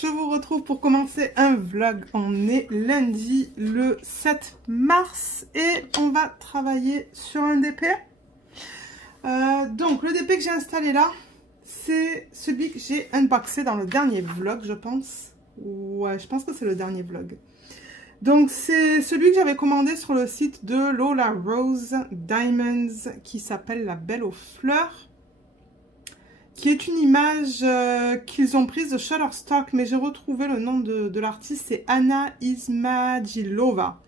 je vous retrouve pour commencer un vlog. On est lundi le 7 mars et on va travailler sur un DP. Donc le DP que j'ai installé là, c'est celui que j'ai unboxé dans le dernier vlog, je pense. Ouais, je pense que c'est le dernier vlog. Donc c'est celui que j'avais commandé sur le site de Lola Rose Diamonds qui s'appelle La Belle aux Fleurs. Qui est une image qu'ils ont prise de Shutterstock, mais j'ai retrouvé le nom de l'artiste, c'est Anna Ismagilova.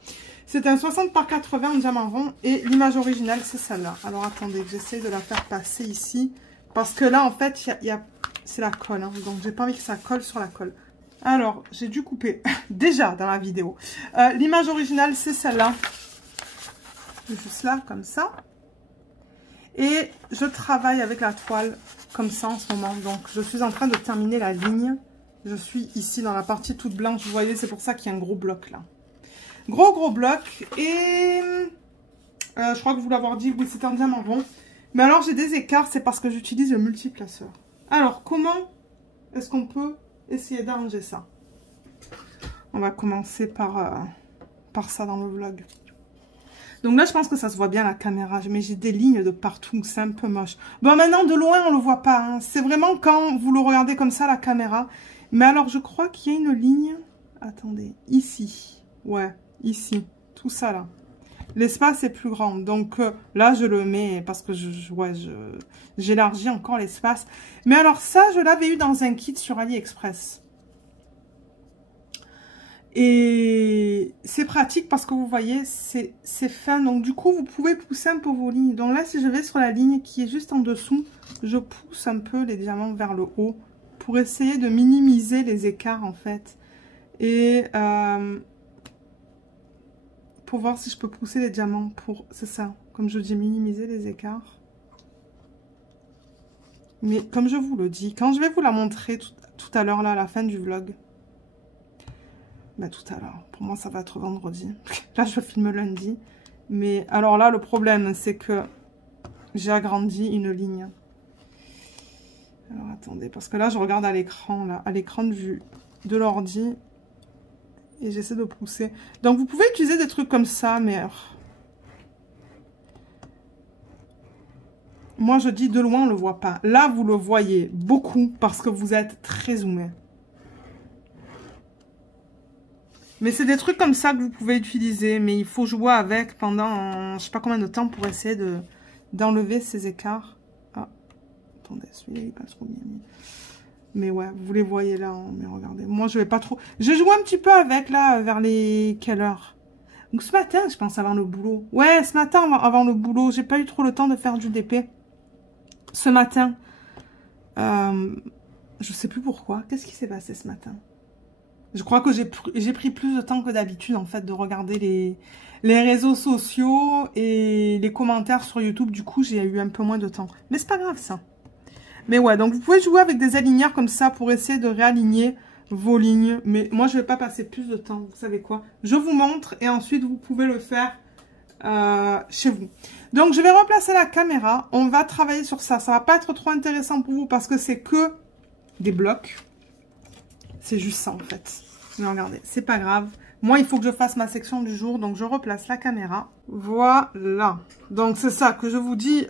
C'est un 60 par 80 en diamant rond et l'image originale c'est celle-là. Alors attendez, j'essaie de la faire passer ici, parce que là en fait, c'est la colle, hein, donc j'ai pas envie que ça colle sur la colle. Alors, j'ai dû couper déjà dans la vidéo. L'image originale c'est celle-là, juste là, comme ça. Et je travaille avec la toile comme ça en ce moment. Donc, je suis en train de terminer la ligne. Je suis ici dans la partie toute blanche. Vous voyez, c'est pour ça qu'il y a un gros bloc là. Gros bloc. Et je crois que vous l'avoir dit, oui, c'est un diamant rond. Mais alors, j'ai des écarts. C'est parce que j'utilise le multiplaceur. Alors, comment est-ce qu'on peut essayer d'arranger ça? On va commencer par ça dans le vlog. Donc là, je pense que ça se voit bien la caméra, mais j'ai des lignes de partout, c'est un peu moche. Bon, maintenant, de loin, on le voit pas. Hein. C'est vraiment quand vous le regardez comme ça, la caméra. Mais alors, je crois qu'il y a une ligne... Attendez, ici. Ouais, ici. Tout ça, là. L'espace est plus grand. Donc là, je le mets parce que j'élargis encore l'espace. Mais alors ça, je l'avais eu dans un kit sur AliExpress. Et c'est pratique parce que vous voyez, c'est fin. Donc du coup, vous pouvez pousser un peu vos lignes. Donc là, si je vais sur la ligne qui est juste en dessous, je pousse un peu les diamants vers le haut pour essayer de minimiser les écarts en fait. Et pour voir si je peux pousser les diamants pour... C'est ça, comme je dis, minimiser les écarts. Mais comme je vous le dis, quand je vais vous la montrer tout à l'heure là, à la fin du vlog... Bah, tout à l'heure. Pour moi, ça va être vendredi. Là, je filme lundi. Mais alors là, le problème, c'est que j'ai agrandi une ligne. Alors, attendez. Parce que là, je regarde à l'écran, là. À l'écran de l'ordi. Et j'essaie de pousser. Donc, vous pouvez utiliser des trucs comme ça, mais... Moi, je dis de loin, on ne le voit pas. Là, vous le voyez beaucoup parce que vous êtes très zoomé. Mais c'est des trucs comme ça que vous pouvez utiliser. Mais il faut jouer avec pendant je sais pas combien de temps pour essayer d'enlever ces écarts. Ah, attendez, celui-là il est pas trop bien mis. Mais ouais, vous les voyez là. Hein, mais regardez, moi je vais pas trop... Je joue un petit peu avec là, vers les... Quelle heure? Donc ce matin, je pense avant le boulot. Ouais, ce matin avant le boulot. J'ai pas eu trop le temps de faire du DP. Ce matin. Je sais plus pourquoi. Qu'est-ce qui s'est passé ce matin? Je crois que j'ai pris plus de temps que d'habitude, en fait, de regarder les réseaux sociaux et les commentaires sur YouTube. Du coup, j'ai eu un peu moins de temps. Mais c'est pas grave, ça. Mais ouais, donc vous pouvez jouer avec des aligneurs comme ça pour essayer de réaligner vos lignes. Mais moi, je vais pas passer plus de temps. Vous savez quoi? Je vous montre et ensuite, vous pouvez le faire chez vous. Donc, je vais replacer la caméra. On va travailler sur ça. Ça va pas être trop intéressant pour vous parce que c'est que des blocs. C'est juste ça, en fait. Mais regardez, c'est pas grave. Moi, il faut que je fasse ma section du jour. Donc, je replace la caméra. Voilà. Donc, c'est ça que je vous dis.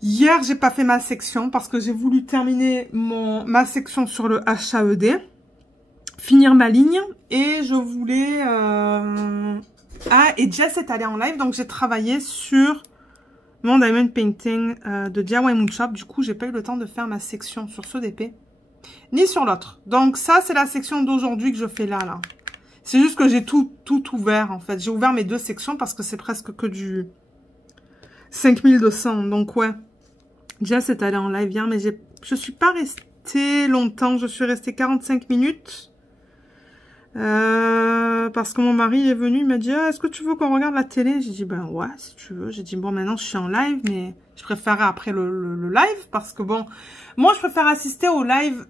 Hier, j'ai pas fait ma section parce que j'ai voulu terminer ma section sur le HAED. Finir ma ligne. Et je voulais... Ah, et Jess est allée en live. Donc, j'ai travaillé sur mon Diamond Painting de DIY Moon Shop. Du coup, j'ai pas eu le temps de faire ma section sur ce DP. Ni sur l'autre. Donc ça, c'est la section d'aujourd'hui que je fais là. C'est juste que j'ai tout ouvert, en fait. J'ai ouvert mes deux sections parce que c'est presque que du 5200. Donc ouais. Jess est allée en live hier, mais je suis pas restée longtemps. Je suis restée 45 minutes. Parce que mon mari est venu, il m'a dit ah, est-ce que tu veux qu'on regarde la télé? J'ai dit ben ouais, si tu veux. J'ai dit bon, maintenant je suis en live, mais je préférerais après le live parce que bon, moi je préfère assister au live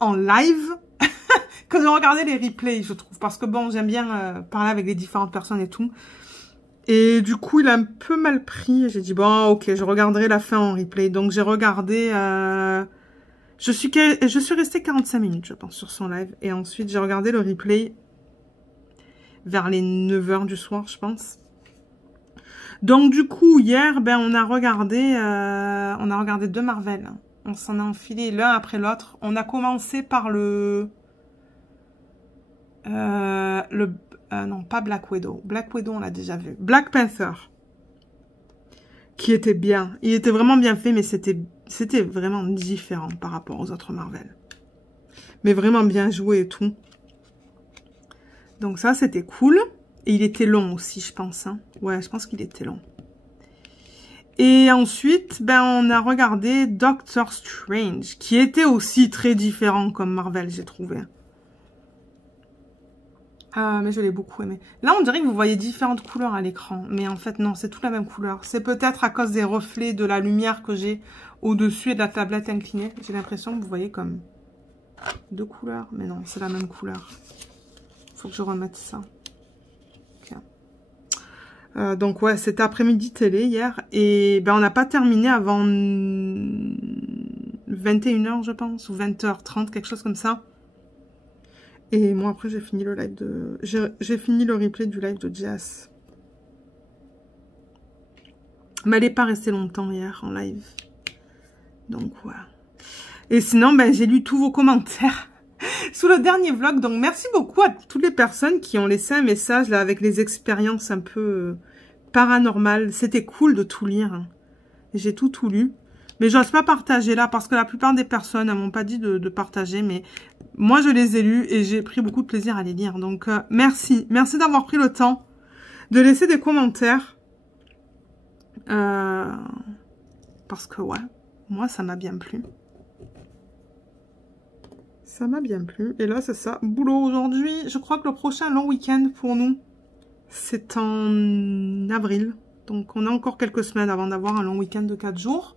en live que de regarder les replays, je trouve, parce que bon, j'aime bien parler avec les différentes personnes et tout. Et du coup, il a un peu mal pris. J'ai dit bon, ok, je regarderai la fin en replay. Donc j'ai regardé Je suis restée 45 minutes, je pense, sur son live. Et ensuite, j'ai regardé le replay vers les 9 h du soir, je pense. Donc, du coup, hier, ben, on a regardé 2 Marvel. On s'en a enfilé l'un après l'autre. On a commencé par non, pas Black Widow. Black Widow, on l'a déjà vu. Black Panther. Qui était bien. Il était vraiment bien fait, mais c'était vraiment différent par rapport aux autres Marvel. Mais vraiment bien joué et tout. Donc ça, c'était cool. Et il était long aussi, je pense. Hein. Ouais, je pense qu'il était long. Et ensuite, ben, on a regardé Doctor Strange, qui était aussi très différent comme Marvel, j'ai trouvé. Mais je l'ai beaucoup aimé. Là, on dirait que vous voyez différentes couleurs à l'écran. Mais en fait, non, c'est toute la même couleur. C'est peut-être à cause des reflets de la lumière que j'ai au-dessus et de la tablette inclinée. J'ai l'impression que vous voyez comme 2 couleurs. Mais non, c'est la même couleur. Faut que je remette ça. Okay. Donc, ouais, c'était après-midi télé hier. Et ben, on n'a pas terminé avant 21 h, je pense. Ou 20 h 30, quelque chose comme ça. Et moi, après, j'ai fini le live de... J'ai fini le replay du live de Jess. Mais elle n'est pas restée longtemps hier en live. Donc, voilà. Et sinon, ben, j'ai lu tous vos commentaires sous le dernier vlog. Donc, merci beaucoup à toutes les personnes qui ont laissé un message là avec les expériences un peu paranormales. C'était cool de tout lire. J'ai tout lu. Mais j'ose pas partager là parce que la plupart des personnes ne m'ont pas dit de partager. Mais moi, je les ai lus et j'ai pris beaucoup de plaisir à les lire. Donc, merci. Merci d'avoir pris le temps de laisser des commentaires. Parce que, ouais, moi, ça m'a bien plu. Ça m'a bien plu. Et là, c'est ça. Boulot aujourd'hui. Je crois que le prochain long week-end pour nous, c'est en avril. Donc, on a encore quelques semaines avant d'avoir un long week-end de 4 jours.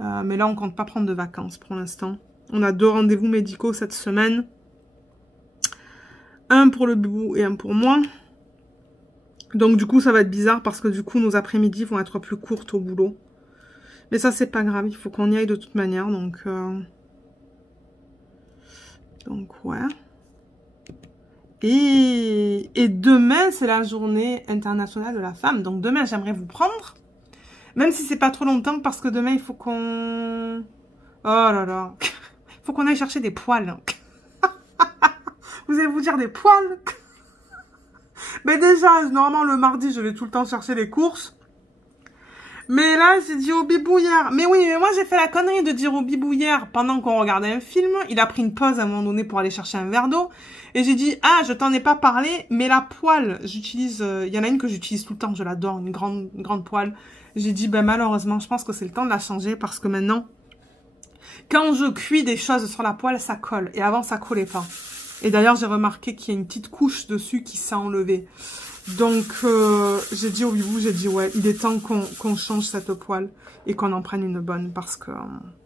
Mais là, on compte pas prendre de vacances pour l'instant. On a 2 rendez-vous médicaux cette semaine. Un pour le bibou et un pour moi. Donc, du coup, ça va être bizarre parce que du coup, nos après-midi vont être plus courtes au boulot. Mais ça, c'est pas grave. Il faut qu'on y aille de toute manière. Donc, ouais. Et demain, c'est la journée internationale de la femme. Donc, demain, j'aimerais vous prendre. Même si c'est pas trop longtemps, parce que demain, il faut qu'on... Oh là là. Il faut qu'on aille chercher des poils. Vous allez vous dire des poils? Mais déjà, normalement, le mardi, je vais tout le temps chercher les courses. Mais là, j'ai dit au bibou hier. Mais oui, mais moi, j'ai fait la connerie de dire au bibou hier, pendant qu'on regardait un film. Il a pris une pause à un moment donné pour aller chercher un verre d'eau. Et j'ai dit, ah, je t'en ai pas parlé, mais la poêle, j'utilise... Il y en a une que j'utilise tout le temps, je l'adore, une grande poêle. J'ai dit, ben malheureusement, je pense que c'est le temps de la changer parce que maintenant, quand je cuis des choses sur la poêle, ça colle. Et avant, ça collait pas. Et d'ailleurs, j'ai remarqué qu'il y a une petite couche dessus qui s'est enlevée. Donc, j'ai dit au bibou, j'ai dit, ouais, il est temps qu'on change cette poêle et qu'on en prenne une bonne parce que,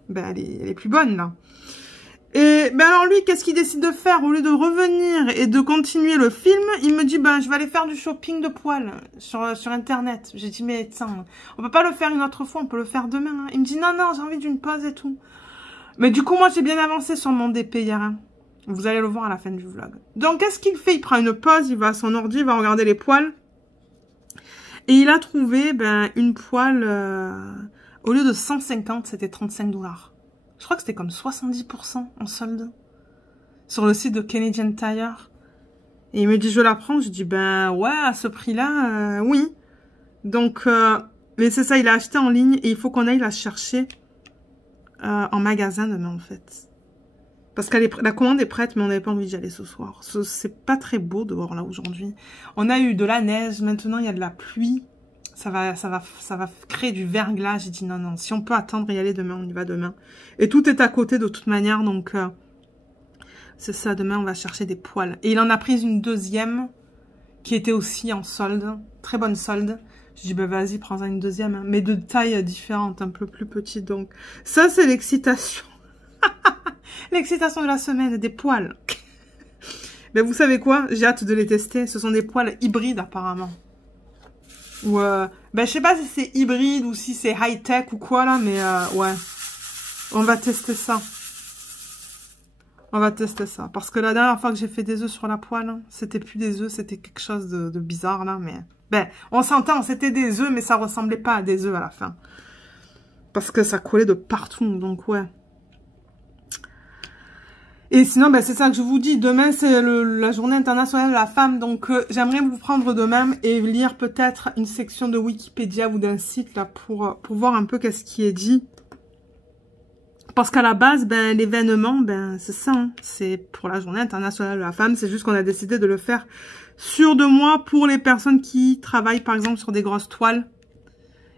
ben, elle est plus bonne, là. Et, ben alors lui, qu'est-ce qu'il décide de faire? Au lieu de revenir et de continuer le film, il me dit, ben, je vais aller faire du shopping de poils sur Internet. J'ai dit, mais tiens, on peut pas le faire une autre fois, on peut le faire demain. Hein. Il me dit, non, non, j'ai envie d'une pause et tout. Mais du coup, moi, j'ai bien avancé sur mon DP hier. Hein. Vous allez le voir à la fin du vlog. Donc, qu'est-ce qu'il fait? Il prend une pause, il va à son ordi, il va regarder les poils. Et il a trouvé, ben, une poêle, au lieu de 150, c'était 35 $. Je crois que c'était comme 70% en solde. Sur le site de Canadian Tire. Et il me dit, je la prends. Je dis, ben ouais, à ce prix-là, oui. Donc, mais c'est ça, il a acheté en ligne. Et il faut qu'on aille la chercher en magasin demain, en fait. Parce que la commande est prête, mais on n'avait pas envie d'y aller ce soir. C'est pas très beau dehors, là, aujourd'hui. On a eu de la neige. Maintenant, il y a de la pluie. Ça va créer du verglas. J'ai dit non, non, si on peut attendre et y aller demain, on y va demain. Et tout est à côté de toute manière, donc c'est ça, demain on va chercher des poils. Et il en a pris une deuxième qui était aussi en solde, très bonne solde. Je dis, bah vas-y, prends-en une deuxième, hein, mais de taille différente, un peu plus petite. Donc ça, c'est l'excitation. L'excitation de la semaine, des poils. Mais vous savez quoi? J'ai hâte de les tester. Ce sont des poils hybrides apparemment. Ou ben je sais pas si c'est hybride ou si c'est high-tech ou quoi là, mais ouais. On va tester ça. On va tester ça. Parce que la dernière fois que j'ai fait des œufs sur la poêle, c'était plus des œufs, c'était quelque chose de bizarre là. Mais ben, on s'entend, c'était des œufs, mais ça ressemblait pas à des œufs à la fin. Parce que ça collait de partout, donc ouais. Et sinon, ben, c'est ça que je vous dis. Demain, c'est la journée internationale de la femme. Donc, j'aimerais vous prendre demain et lire peut-être une section de Wikipédia ou d'un site là pour voir un peu qu'est-ce qui est dit. Parce qu'à la base, ben, l'événement, ben, c'est ça. Hein, c'est pour la journée internationale de la femme. C'est juste qu'on a décidé de le faire sur 2 mois pour les personnes qui travaillent, par exemple, sur des grosses toiles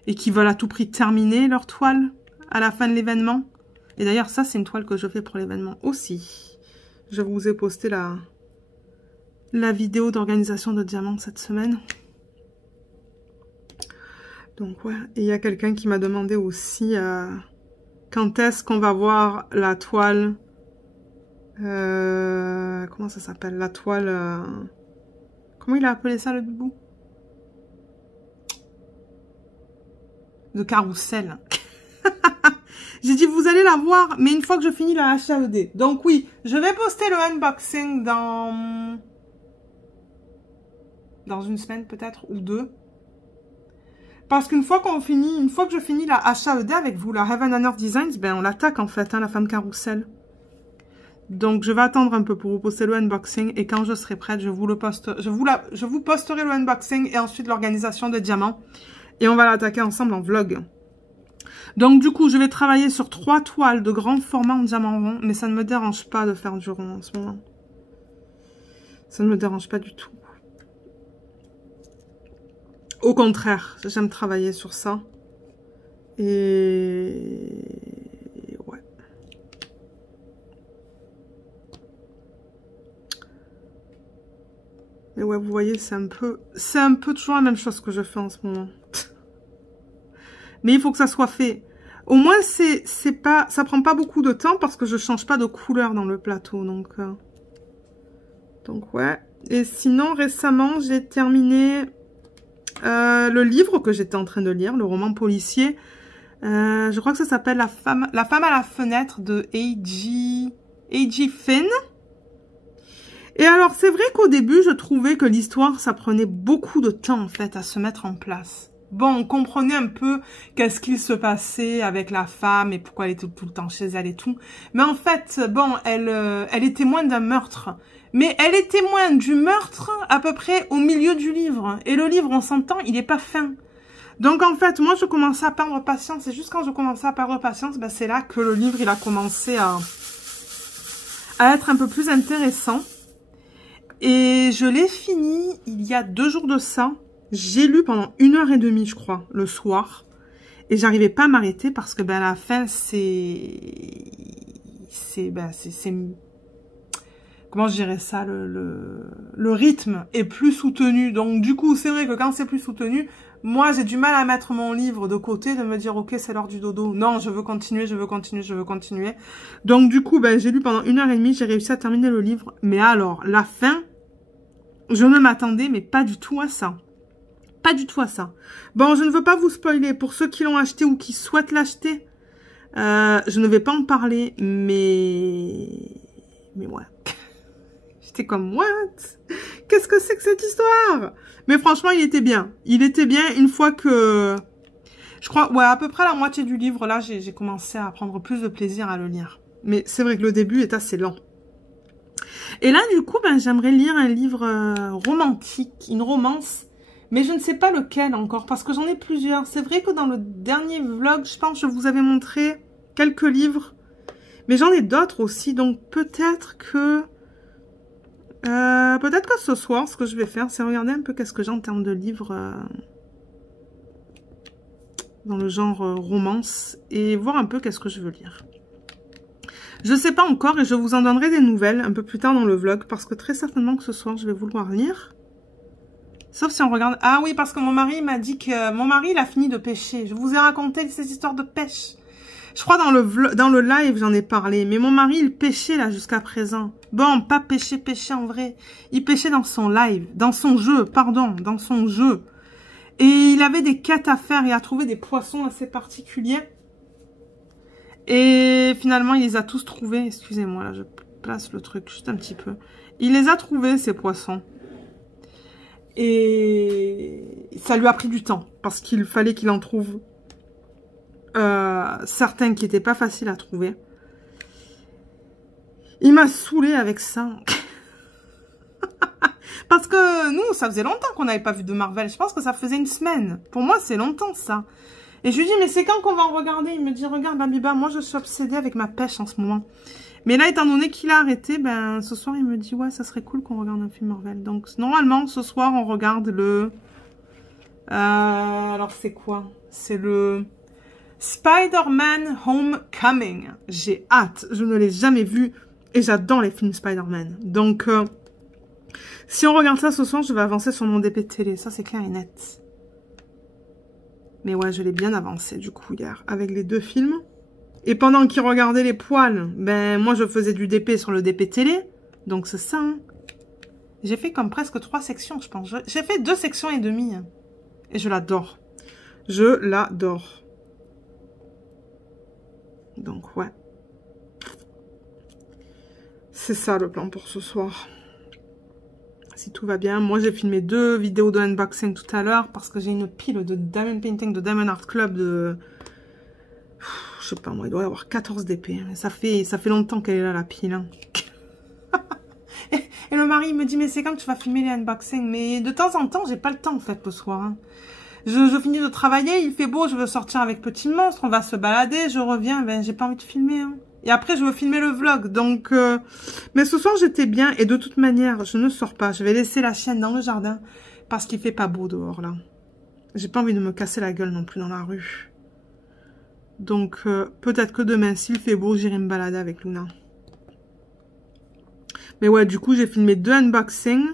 et qui veulent à tout prix terminer leur toile à la fin de l'événement. Et d'ailleurs, ça, c'est une toile que je fais pour l'événement aussi. Je vous ai posté la vidéo d'organisation de diamants cette semaine. Donc, ouais. Et il y a quelqu'un qui m'a demandé aussi quand est-ce qu'on va voir la toile. Comment ça s'appelle? La toile... comment il a appelé ça, le bibou? De carrousel. J'ai dit, vous allez la voir, mais une fois que je finis la HAED. Donc oui, je vais poster le unboxing dans une semaine peut-être, ou 2. Parce qu'une fois qu'on finit, une fois que je finis la HAED avec vous, la Heaven and Earth Designs, ben on l'attaque en fait, hein, la femme carrousel. Donc je vais attendre un peu pour vous poster le unboxing, et quand je serai prête, je vous posterai le unboxing et ensuite l'organisation de diamants. Et on va l'attaquer ensemble en vlog. Donc du coup, je vais travailler sur 3 toiles de grand format en diamant rond, mais ça ne me dérange pas de faire du rond en ce moment. Ça ne me dérange pas du tout. Au contraire, j'aime travailler sur ça. Et ouais. Et ouais, vous voyez, c'est un peu toujours la même chose que je fais en ce moment. Mais il faut que ça soit fait. Au moins, ça prend pas beaucoup de temps parce que je change pas de couleur dans le plateau. Donc ouais. Et sinon, récemment, j'ai terminé le livre que j'étais en train de lire, le roman policier. Je crois que ça s'appelle La femme à la fenêtre de A.G. Finn. Et alors, c'est vrai qu'au début, je trouvais que l'histoire, ça prenait beaucoup de temps, en fait, à se mettre en place. Bon, on comprenait un peu qu'est-ce qu'il se passait avec la femme et pourquoi elle était tout le temps chez elle et tout. Mais en fait, bon, elle est témoin d'un meurtre. Mais elle est témoin du meurtre à peu près au milieu du livre. Et le livre, on s'entend, il n'est pas fin. Donc en fait, moi, je commençais à perdre patience. Et juste quand je commençais à perdre patience, ben, c'est là que le livre, il a commencé à être un peu plus intéressant. Et je l'ai fini il y a 2 jours de ça. J'ai lu pendant 1h30, je crois, le soir. Et j'arrivais pas à m'arrêter parce que, ben, à la fin, comment je dirais ça, le rythme est plus soutenu. Donc, du coup, c'est vrai que quand c'est plus soutenu, moi, j'ai du mal à mettre mon livre de côté, de me dire, ok, c'est l'heure du dodo. Non, je veux continuer, je veux continuer, je veux continuer. Donc, du coup, ben, j'ai lu pendant 1h30, j'ai réussi à terminer le livre. Mais alors, la fin, je ne m'attendais, mais pas du tout à ça. Pas du tout à ça. Bon, je ne veux pas vous spoiler. Pour ceux qui l'ont acheté ou qui souhaitent l'acheter, je ne vais pas en parler, mais ouais. J'étais comme, what? Qu'est-ce que c'est que cette histoire? Mais franchement, il était bien. Il était bien une fois que... Je crois, ouais, à peu près la moitié du livre, là, j'ai commencé à prendre plus de plaisir à le lire. Mais c'est vrai que le début est assez lent. Et là, du coup, ben, j'aimerais lire un livre romantique, une romance. Mais je ne sais pas lequel encore, parce que j'en ai plusieurs. C'est vrai que dans le dernier vlog, je pense que je vous avais montré quelques livres. Mais j'en ai d'autres aussi, donc peut-être que ce soir, ce que je vais faire, c'est regarder un peu qu'est-ce que j'ai en termes de livres dans le genre romance, et voir un peu qu'est-ce que je veux lire. Je ne sais pas encore, et je vous en donnerai des nouvelles un peu plus tard dans le vlog, parce que très certainement que ce soir, je vais vouloir lire. Sauf si on regarde... Ah oui, parce que mon mari m'a dit que... Mon mari, il a fini de pêcher. Je vous ai raconté ces histoires de pêche. Je crois dans le live, j'en ai parlé. Mais mon mari, il pêchait là jusqu'à présent. Bon, pas pêcher en vrai. Il pêchait dans son live. Dans son jeu, pardon. Dans son jeu. Et il avait des quêtes à faire et à trouver des poissons assez particuliers. Et finalement, il les a tous trouvés. Excusez-moi, là, je place le truc juste un petit peu. Il les a trouvés, ces poissons. Et ça lui a pris du temps. Parce qu'il fallait qu'il en trouve certains qui n'étaient pas faciles à trouver. Il m'a saoulée avec ça. Parce que nous, ça faisait longtemps qu'on n'avait pas vu de Marvel. Je pense que ça faisait une semaine. Pour moi, c'est longtemps, ça. Et je lui dis, mais c'est quand qu'on va en regarder? Il me dit, regarde, Babiba, moi, je suis obsédée avec ma pêche en ce moment. Mais là, étant donné qu'il a arrêté, ben, ce soir, il me dit, ouais, ça serait cool qu'on regarde un film Marvel. Donc, normalement, ce soir, on regarde le... alors, c'est quoi? C'est le... Spider-Man Homecoming. J'ai hâte. Je ne l'ai jamais vu. Et j'adore les films Spider-Man. Donc... si on regarde ça ce soir, je vais avancer sur mon DP télé. Ça, c'est clair et net. Mais ouais, je l'ai bien avancé, du coup, hier, avec les 2 films. Et pendant qu'il regardait les poils, ben, moi, je faisais du DP sur le DP télé. Donc, c'est ça, hein. J'ai fait comme presque 3 sections, je pense. J'ai fait 2 sections et demie. Hein. Et je l'adore. Je l'adore. Donc, ouais. C'est ça, le plan pour ce soir. Si tout va bien. Moi, j'ai filmé 2 vidéos de unboxing tout à l'heure parce que j'ai une pile de Diamond Painting de Diamond Art Club de... je sais pas, moi, il doit y avoir 14 DP. Ça fait longtemps qu'elle est là, la pile. Hein. et le mari me dit, mais c'est quand que tu vas filmer les unboxings? Mais de temps en temps, j'ai pas le temps, en fait, le soir. Hein. Je finis de travailler, il fait beau, je veux sortir avec Petit Monstre, on va se balader, je reviens, ben, j'ai pas envie de filmer, hein. Et après, je veux filmer le vlog. Donc, mais ce soir, j'étais bien. Et de toute manière, je ne sors pas. Je vais laisser la chienne dans le jardin. Parce qu'il fait pas beau dehors, là. J'ai pas envie de me casser la gueule non plus dans la rue. Donc, peut-être que demain, s'il fait beau, j'irai me balader avec Luna. Mais ouais, du coup, j'ai filmé 2 unboxings.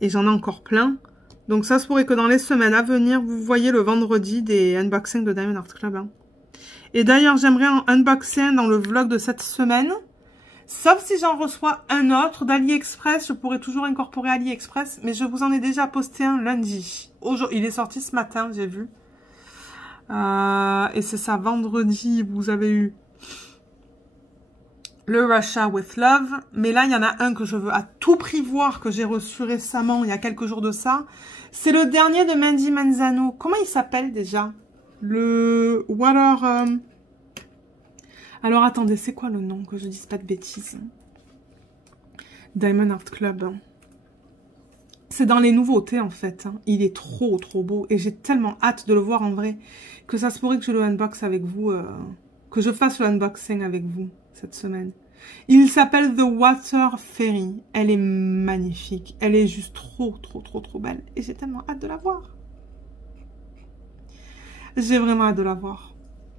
Et j'en ai encore plein. Donc, ça se pourrait que dans les semaines à venir, vous voyez le vendredi des unboxings de Diamond Art Club, hein. Et d'ailleurs, j'aimerais en unboxer un dans le vlog de cette semaine. Sauf si j'en reçois un autre d'AliExpress. Je pourrais toujours incorporer AliExpress. Mais je vous en ai déjà posté un lundi. Il est sorti ce matin, j'ai vu. Et c'est ça, vendredi, vous avez eu le Russia with Love. Mais là, il y en a un que je veux à tout prix voir, que j'ai reçu récemment, il y a quelques jours de ça. C'est le dernier de Mandy Manzano. Comment il s'appelle déjà ? Ou alors... alors, attendez, c'est quoi le nom? Que je dise pas de bêtises. Diamond Art Club. C'est dans les nouveautés, en fait. Hein. Il est trop, trop beau. Et j'ai tellement hâte de le voir en vrai. Que ça se pourrait que je le unbox avec vous. Que je fasse le unboxing avec vous cette semaine. Il s'appelle The Water Fairy. Elle est magnifique. Elle est juste trop, trop, trop, trop belle. Et j'ai tellement hâte de la voir. J'ai vraiment hâte de la voir.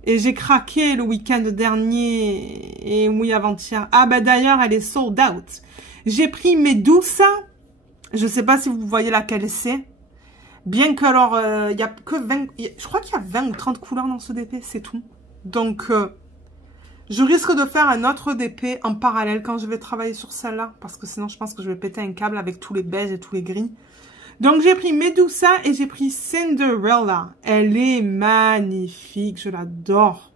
Et j'ai craqué le week-end dernier. Et oui, avant-hier. Ah, bah d'ailleurs, elle est sold out. J'ai pris Medusa. Je sais pas si vous voyez laquelle c'est. Bien que, alors, il y a que 20... Je crois qu'il y a 20 ou 30 couleurs dans ce DP, c'est tout. Donc, je risque de faire un autre DP en parallèle quand je vais travailler sur celle-là. Parce que sinon, je pense que je vais péter un câble avec tous les beiges et tous les gris. Donc, j'ai pris Medusa et j'ai pris Cinderella. Elle est magnifique, je l'adore.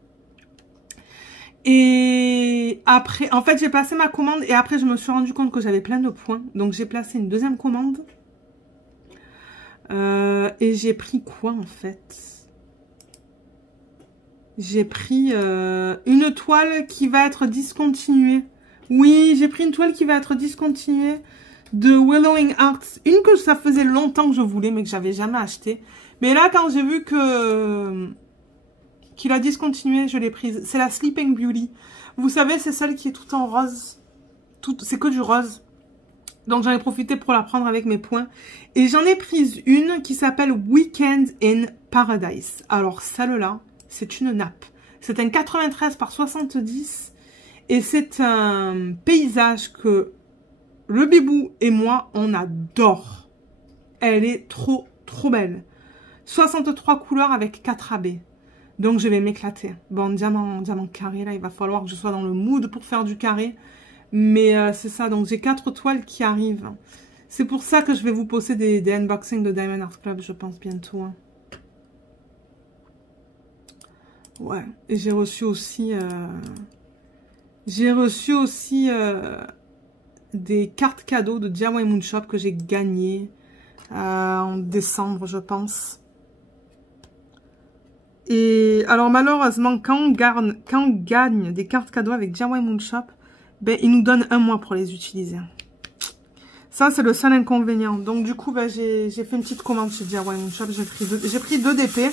Et après, en fait, j'ai placé ma commande et après, je me suis rendu compte que j'avais plein de points. Donc, j'ai placé une deuxième commande. Et j'ai pris quoi, en fait? J'ai pris une toile qui va être discontinuée. Oui, j'ai pris une toile qui va être discontinuée. De Willowing Arts, une que ça faisait longtemps que je voulais mais que j'avais jamais acheté. Mais là quand j'ai vu que qu'il a discontinué, je l'ai prise. C'est la Sleeping Beauty. Vous savez, c'est celle qui est toute en rose. C'est que du rose. Donc j'en ai profité pour la prendre avec mes points. Et j'en ai prise une qui s'appelle Weekend in Paradise. Alors celle-là, c'est une nappe. C'est un 93 par 70. Et c'est un paysage que le bibou et moi, on adore. Elle est trop, trop belle. 63 couleurs avec 4 AB. Donc, je vais m'éclater. Bon, diamant carré, là, il va falloir que je sois dans le mood pour faire du carré. Mais c'est ça, donc j'ai 4 toiles qui arrivent. C'est pour ça que je vais vous poster des unboxings de Diamond Art Club, je pense, bientôt. Hein. Ouais, et j'ai reçu aussi... des cartes cadeaux de DIY Moon Shop que j'ai gagnées en décembre, je pense. Et alors malheureusement, quand on gagne des cartes cadeaux avec DIY Moon Shop, ben, ils nous donnent 1 mois pour les utiliser. Ça, c'est le seul inconvénient. Donc du coup, ben, j'ai fait une petite commande chez DIY Moon Shop. J'ai pris 2 DP.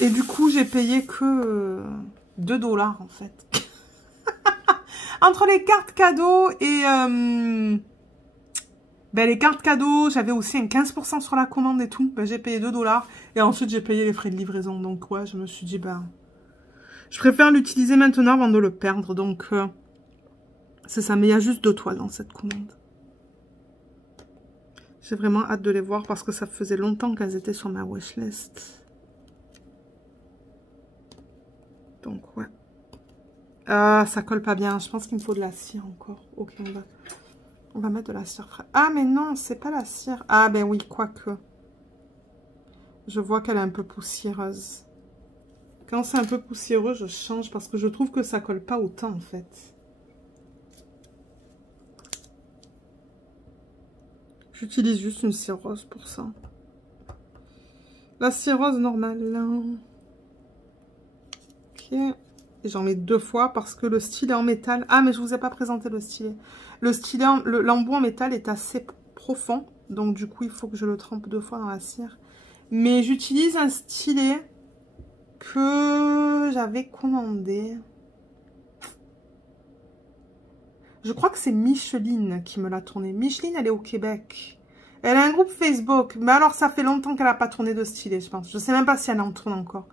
Et du coup, j'ai payé que 2 $ en fait. Entre les cartes cadeaux et... ben, les cartes cadeaux, j'avais aussi un 15% sur la commande et tout. Ben, j'ai payé 2 $. Et ensuite, j'ai payé les frais de livraison. Donc, ouais, je me suis dit, ben... je préfère l'utiliser maintenant avant de le perdre. Donc, c'est ça. Mais il y a juste 2 toiles dans cette commande. J'ai vraiment hâte de les voir parce que ça faisait longtemps qu'elles étaient sur ma wishlist. Donc, ouais. Ah, ça colle pas bien. Je pense qu'il me faut de la cire encore. Ok, on va mettre de la cire fraîche. Ah, mais non, c'est pas la cire. Ah, ben oui, quoique. Je vois qu'elle est un peu poussiéreuse. Quand c'est un peu poussiéreux, je change parce que je trouve que ça colle pas autant, en fait. J'utilise juste une cire rose pour ça. La cire rose normale. Ok. Et j'en mets 2 fois parce que le stylet en métal... Ah, mais je vous ai pas présenté le stylet. Le stylet, l'embout en métal est assez profond. Donc, du coup, il faut que je le trempe 2 fois dans la cire. Mais j'utilise un stylet que j'avais commandé. Je crois que c'est Micheline qui me l'a tourné. Micheline, elle est au Québec. Elle a un groupe Facebook. Mais alors, ça fait longtemps qu'elle n'a pas tourné de stylet, je pense. Je sais même pas si elle en tourne encore.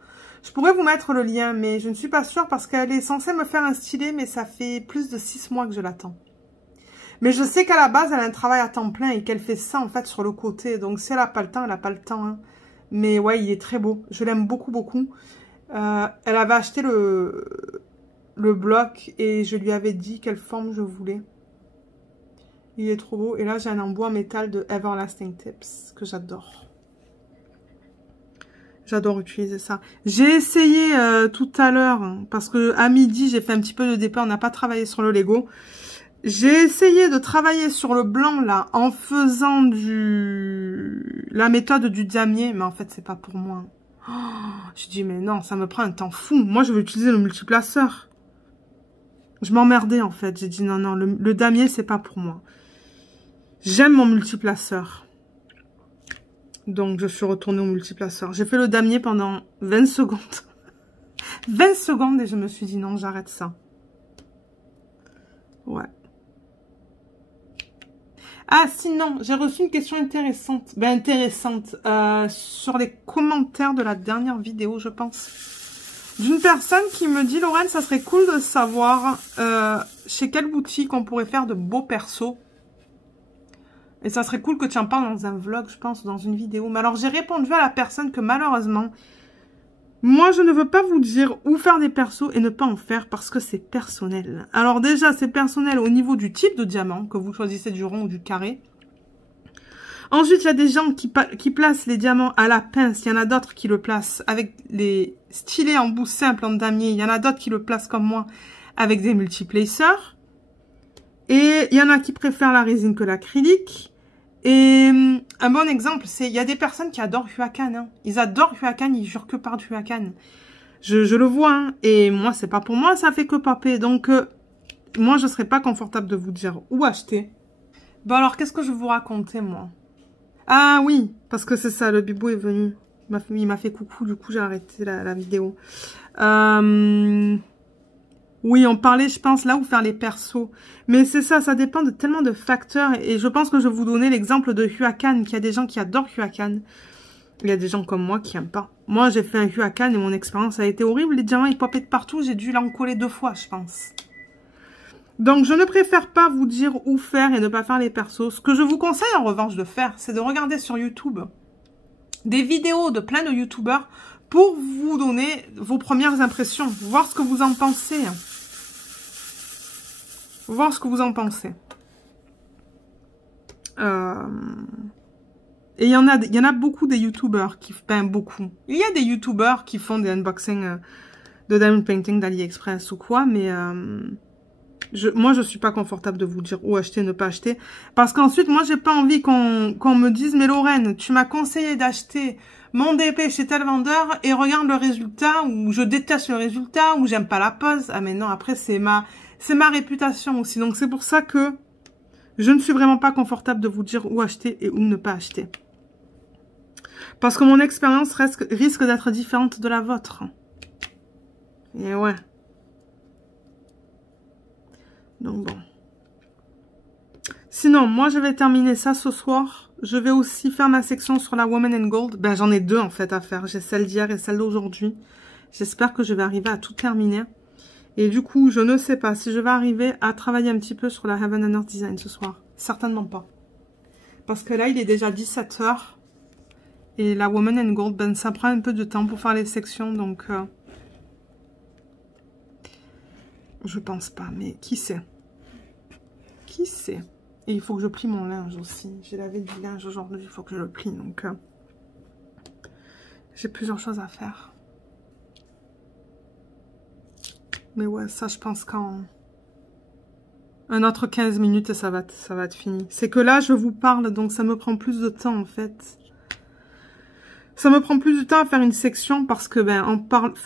Je pourrais vous mettre le lien, mais je ne suis pas sûre parce qu'elle est censée me faire un stylet, mais ça fait plus de 6 mois que je l'attends. Mais je sais qu'à la base, elle a un travail à temps plein et qu'elle fait ça, en fait, sur le côté. Donc, si elle n'a pas le temps, elle n'a pas le temps. Hein. Mais ouais, il est très beau. Je l'aime beaucoup, beaucoup. Elle avait acheté le bloc et je lui avais dit quelle forme je voulais. Il est trop beau. Et là, j'ai un embout en métal de Everlasting Tips que j'adore. J'adore utiliser ça. J'ai essayé tout à l'heure, parce que à midi, j'ai fait un petit peu de DP, on n'a pas travaillé sur le Lego. J'ai essayé de travailler sur le blanc, là, en faisant la méthode du damier, mais en fait, c'est pas pour moi. Oh, je dis, mais non, ça me prend un temps fou. Moi, je veux utiliser le multiplaceur. Je m'emmerdais, en fait. J'ai dit, non, non, le damier, c'est pas pour moi. J'aime mon multiplaceur. Donc, je suis retournée au multiplaceur. J'ai fait le damier pendant 20 secondes. 20 secondes et je me suis dit non, j'arrête ça. Ouais. Ah, sinon, j'ai reçu une question intéressante. Ben, intéressante. Sur les commentaires de la dernière vidéo, je pense. D'une personne qui me dit, Lorraine, ça serait cool de savoir chez quelle boutique on pourrait faire de beaux persos. Et ça serait cool que tu en parles dans un vlog, je pense, dans une vidéo. Mais alors, j'ai répondu à la personne que malheureusement, moi, je ne veux pas vous dire où faire des persos et ne pas en faire parce que c'est personnel. Alors déjà, c'est personnel au niveau du type de diamant, que vous choisissez du rond ou du carré. Ensuite, il y a des gens qui placent les diamants à la pince. Il y en a d'autres qui le placent avec les stylets en bout simple en damier. Il y en a d'autres qui le placent comme moi avec des multiplacers. Et il y en a qui préfèrent la résine que l'acrylique. Et un bon exemple, c'est il y a des personnes qui adorent Huacan. Hein. Ils adorent Huacan, ils jurent que par du Huacan. Je le vois, hein. Et moi, c'est pas pour moi, ça fait que paper. Donc, moi, je serais pas confortable de vous dire où acheter. Bon, alors, qu'est-ce que je vais vous raconter, moi? Ah oui, parce que c'est ça, le bibou est venu. Il m'a fait coucou, du coup, j'ai arrêté la vidéo. Oui, on parlait, je pense, là où faire les persos. Mais c'est ça, ça dépend de tellement de facteurs. Et je pense que je vais vous donner l'exemple de Huacan, qu'il y a des gens qui adorent Huacan. Il y a des gens comme moi qui n'aiment pas. Moi, j'ai fait un Huacan et mon expérience a été horrible. Les diamants, ils popaient de partout. J'ai dû l'en coller 2 fois, je pense. Donc, je ne préfère pas vous dire où faire et ne pas faire les persos. Ce que je vous conseille, en revanche, de faire, c'est de regarder sur YouTube des vidéos de plein de YouTubeurs pour vous donner vos premières impressions. Voir ce que vous en pensez. Voir ce que vous en pensez. Et il y en a beaucoup des youtubeurs qui... Ben, beaucoup. Il y a des youtubeurs qui font des unboxings de diamond painting d'AliExpress ou quoi, mais... moi, je suis pas confortable de vous dire où acheter, ne pas acheter. Parce qu'ensuite, moi, j'ai pas envie qu'on me dise, mais Lorraine, tu m'as conseillé d'acheter mon DP chez tel vendeur et regarde le résultat, ou je déteste le résultat, ou j'aime pas la pose. Ah, mais non, après, c'est ma réputation aussi. Donc, c'est pour ça que je ne suis vraiment pas confortable de vous dire où acheter et où ne pas acheter. Parce que mon expérience risque d'être différente de la vôtre. Et ouais. Donc bon. Sinon, moi, je vais terminer ça ce soir. Je vais aussi faire ma section sur la Woman in Gold. Ben, j'en ai deux, en fait, à faire. J'ai celle d'hier et celle d'aujourd'hui. J'espère que je vais arriver à tout terminer. Et du coup, je ne sais pas si je vais arriver à travailler un petit peu sur la Heaven and Earth Design ce soir. Certainement pas. Parce que là, il est déjà 17 h. Et la Woman in Gold, ben, ça prend un peu de temps pour faire les sections. Donc, je pense pas. Mais qui sait? Qui sait? Et il faut que je plie mon linge aussi. J'ai lavé du linge aujourd'hui, il faut que je le plie. Donc, j'ai plusieurs choses à faire. Mais ouais, ça, je pense qu'en un autre 15 minutes, et ça va être fini. C'est que là, je vous parle, donc ça me prend plus de temps, en fait. Ça me prend plus de temps à faire une section parce que, ben,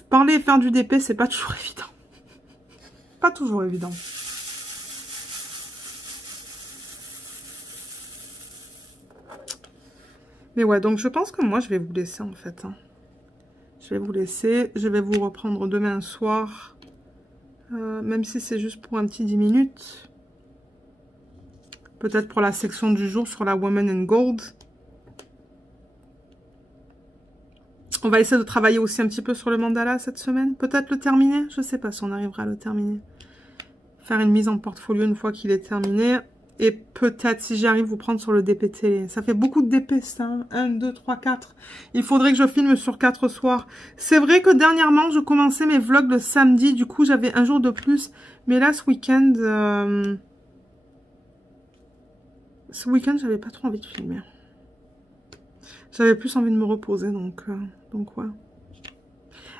parler et faire du DP, c'est pas toujours évident. Pas toujours évident. Mais ouais, donc je pense que moi, je vais vous laisser, en fait. Hein. Je vais vous laisser. Je vais vous reprendre demain soir. Même si c'est juste pour un petit 10 minutes. Peut-être pour la section du jour sur la Woman in Gold. On va essayer de travailler aussi un petit peu sur le mandala cette semaine. Peut-être le terminer. Je ne sais pas si on arrivera à le terminer. Faire une mise en portfolio une fois qu'il est terminé. Et peut-être, si j'y arrive, vous prendre sur le DP télé. Ça fait beaucoup de DP, ça. Hein. 1, 2, 3, 4. Il faudrait que je filme sur 4 soirs. C'est vrai que dernièrement, je commençais mes vlogs le samedi. Du coup, j'avais un jour de plus. Mais là, ce week-end... j'avais pas trop envie de filmer. J'avais plus envie de me reposer, donc ouais.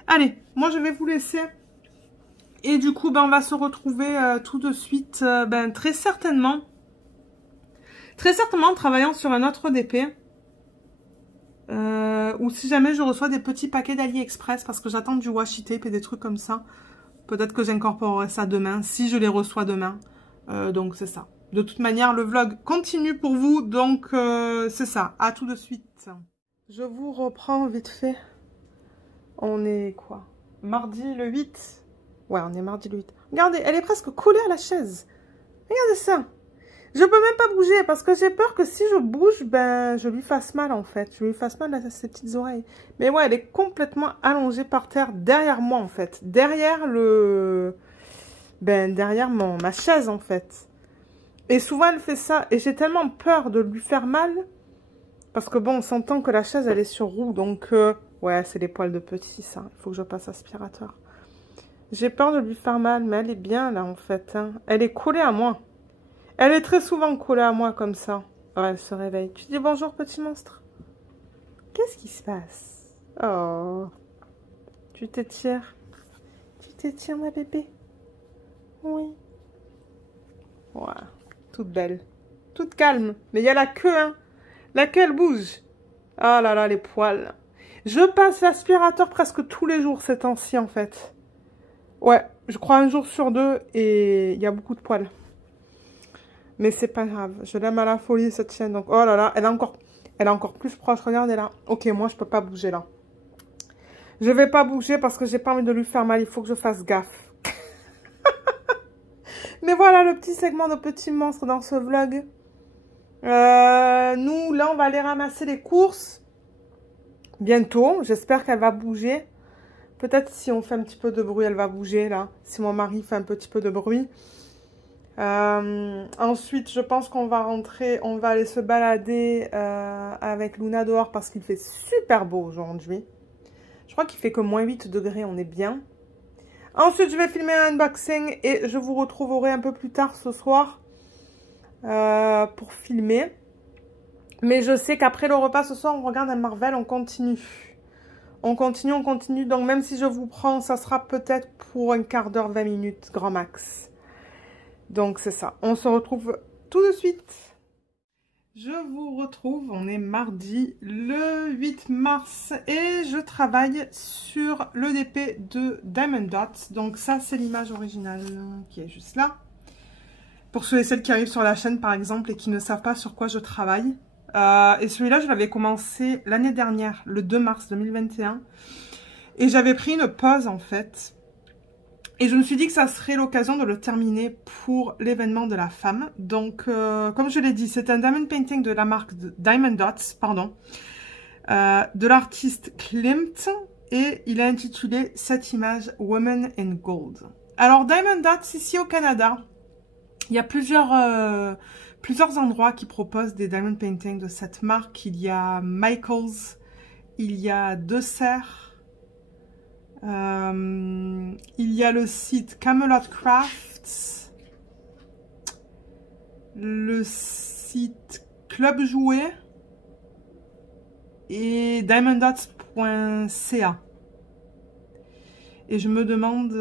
Allez, moi, je vais vous laisser. Et du coup, ben, on va se retrouver tout de suite, ben, très certainement en travaillant sur un autre DP. Ou si jamais je reçois des petits paquets d'AliExpress parce que j'attends du washi tape et des trucs comme ça. Peut-être que j'incorporerai ça demain, si je les reçois demain. Donc c'est ça. De toute manière, le vlog continue pour vous, donc c'est ça. À tout de suite. Je vous reprends vite fait. On est quoi? Mardi le 8? Ouais, on est mardi le 8. Regardez, elle est presque collée à la chaise. Regardez ça. Je peux même pas bouger parce que j'ai peur que si je bouge, ben, je lui fasse mal en fait. Je lui fasse mal à ses petites oreilles. Mais ouais, elle est complètement allongée par terre derrière moi en fait. Derrière derrière ma chaise en fait. Et souvent elle fait ça. Et j'ai tellement peur de lui faire mal. Parce que bon, on s'entend que la chaise elle est sur roue. Donc, ouais, c'est les poils de petit ça. Il faut que je passe aspirateur. J'ai peur de lui faire mal, mais elle est bien là en fait. Hein. Elle est collée à moi. Elle est très souvent collée à moi comme ça. Ouais, elle se réveille. Tu dis bonjour petit monstre. Qu'est-ce qui se passe? Oh. Tu t'étires. Tu t'étires ma bébé. Oui. Ouais. Toute belle. Toute calme. Mais il y a la queue, hein. La queue, elle bouge. Ah là là, les poils. Je passe l'aspirateur presque tous les jours ces temps-ci en fait. Ouais, je crois un jour sur deux et il y a beaucoup de poils. Mais c'est pas grave. Je l'aime à la folie cette chienne. Donc, oh là là, elle est encore plus proche. Regardez là. Ok, moi je peux pas bouger là. Je vais pas bouger parce que j'ai pas envie de lui faire mal. Il faut que je fasse gaffe. Mais voilà le petit segment de petits monstres dans ce vlog. Nous, là, on va aller ramasser les courses. Bientôt. J'espère qu'elle va bouger. Peut-être si on fait un petit peu de bruit, elle va bouger là. Si mon mari fait un petit peu de bruit. Ensuite, je pense qu'on va rentrer, on va aller se balader avec Luna dehors parce qu'il fait super beau aujourd'hui. Je crois qu'il fait que moins 8 degrés, on est bien. Ensuite, je vais filmer un unboxing et je vous retrouverai un peu plus tard ce soir pour filmer. Mais je sais qu'après le repas ce soir, on regarde un Marvel, on continue. On continue, on continue. Donc même si je vous prends, ça sera peut-être pour un quart d'heure, 20 minutes, grand max. Donc c'est ça. On se retrouve tout de suite. Je vous retrouve, on est mardi le 8 mars et je travaille sur le DP de Diamond Dots. Donc ça, c'est l'image originale qui est juste là. Pour ceux et celles qui arrivent sur la chaîne par exemple et qui ne savent pas sur quoi je travaille. Et celui-là, je l'avais commencé l'année dernière, le 2 mars 2021. Et j'avais pris une pause en fait. Et je me suis dit que ça serait l'occasion de le terminer pour l'événement de la femme. Donc, comme je l'ai dit, c'est un diamond painting de la marque Diamond Dots, pardon, de l'artiste Klimt. Et il est intitulé cette image Woman in Gold. Alors, Diamond Dots, ici au Canada, il y a plusieurs endroits qui proposent des diamond paintings de cette marque. Il y a Michaels, il y a De Serre. Il y a le site Camelot Crafts, le site Club Jouet et diamonddots.ca. Et je me demande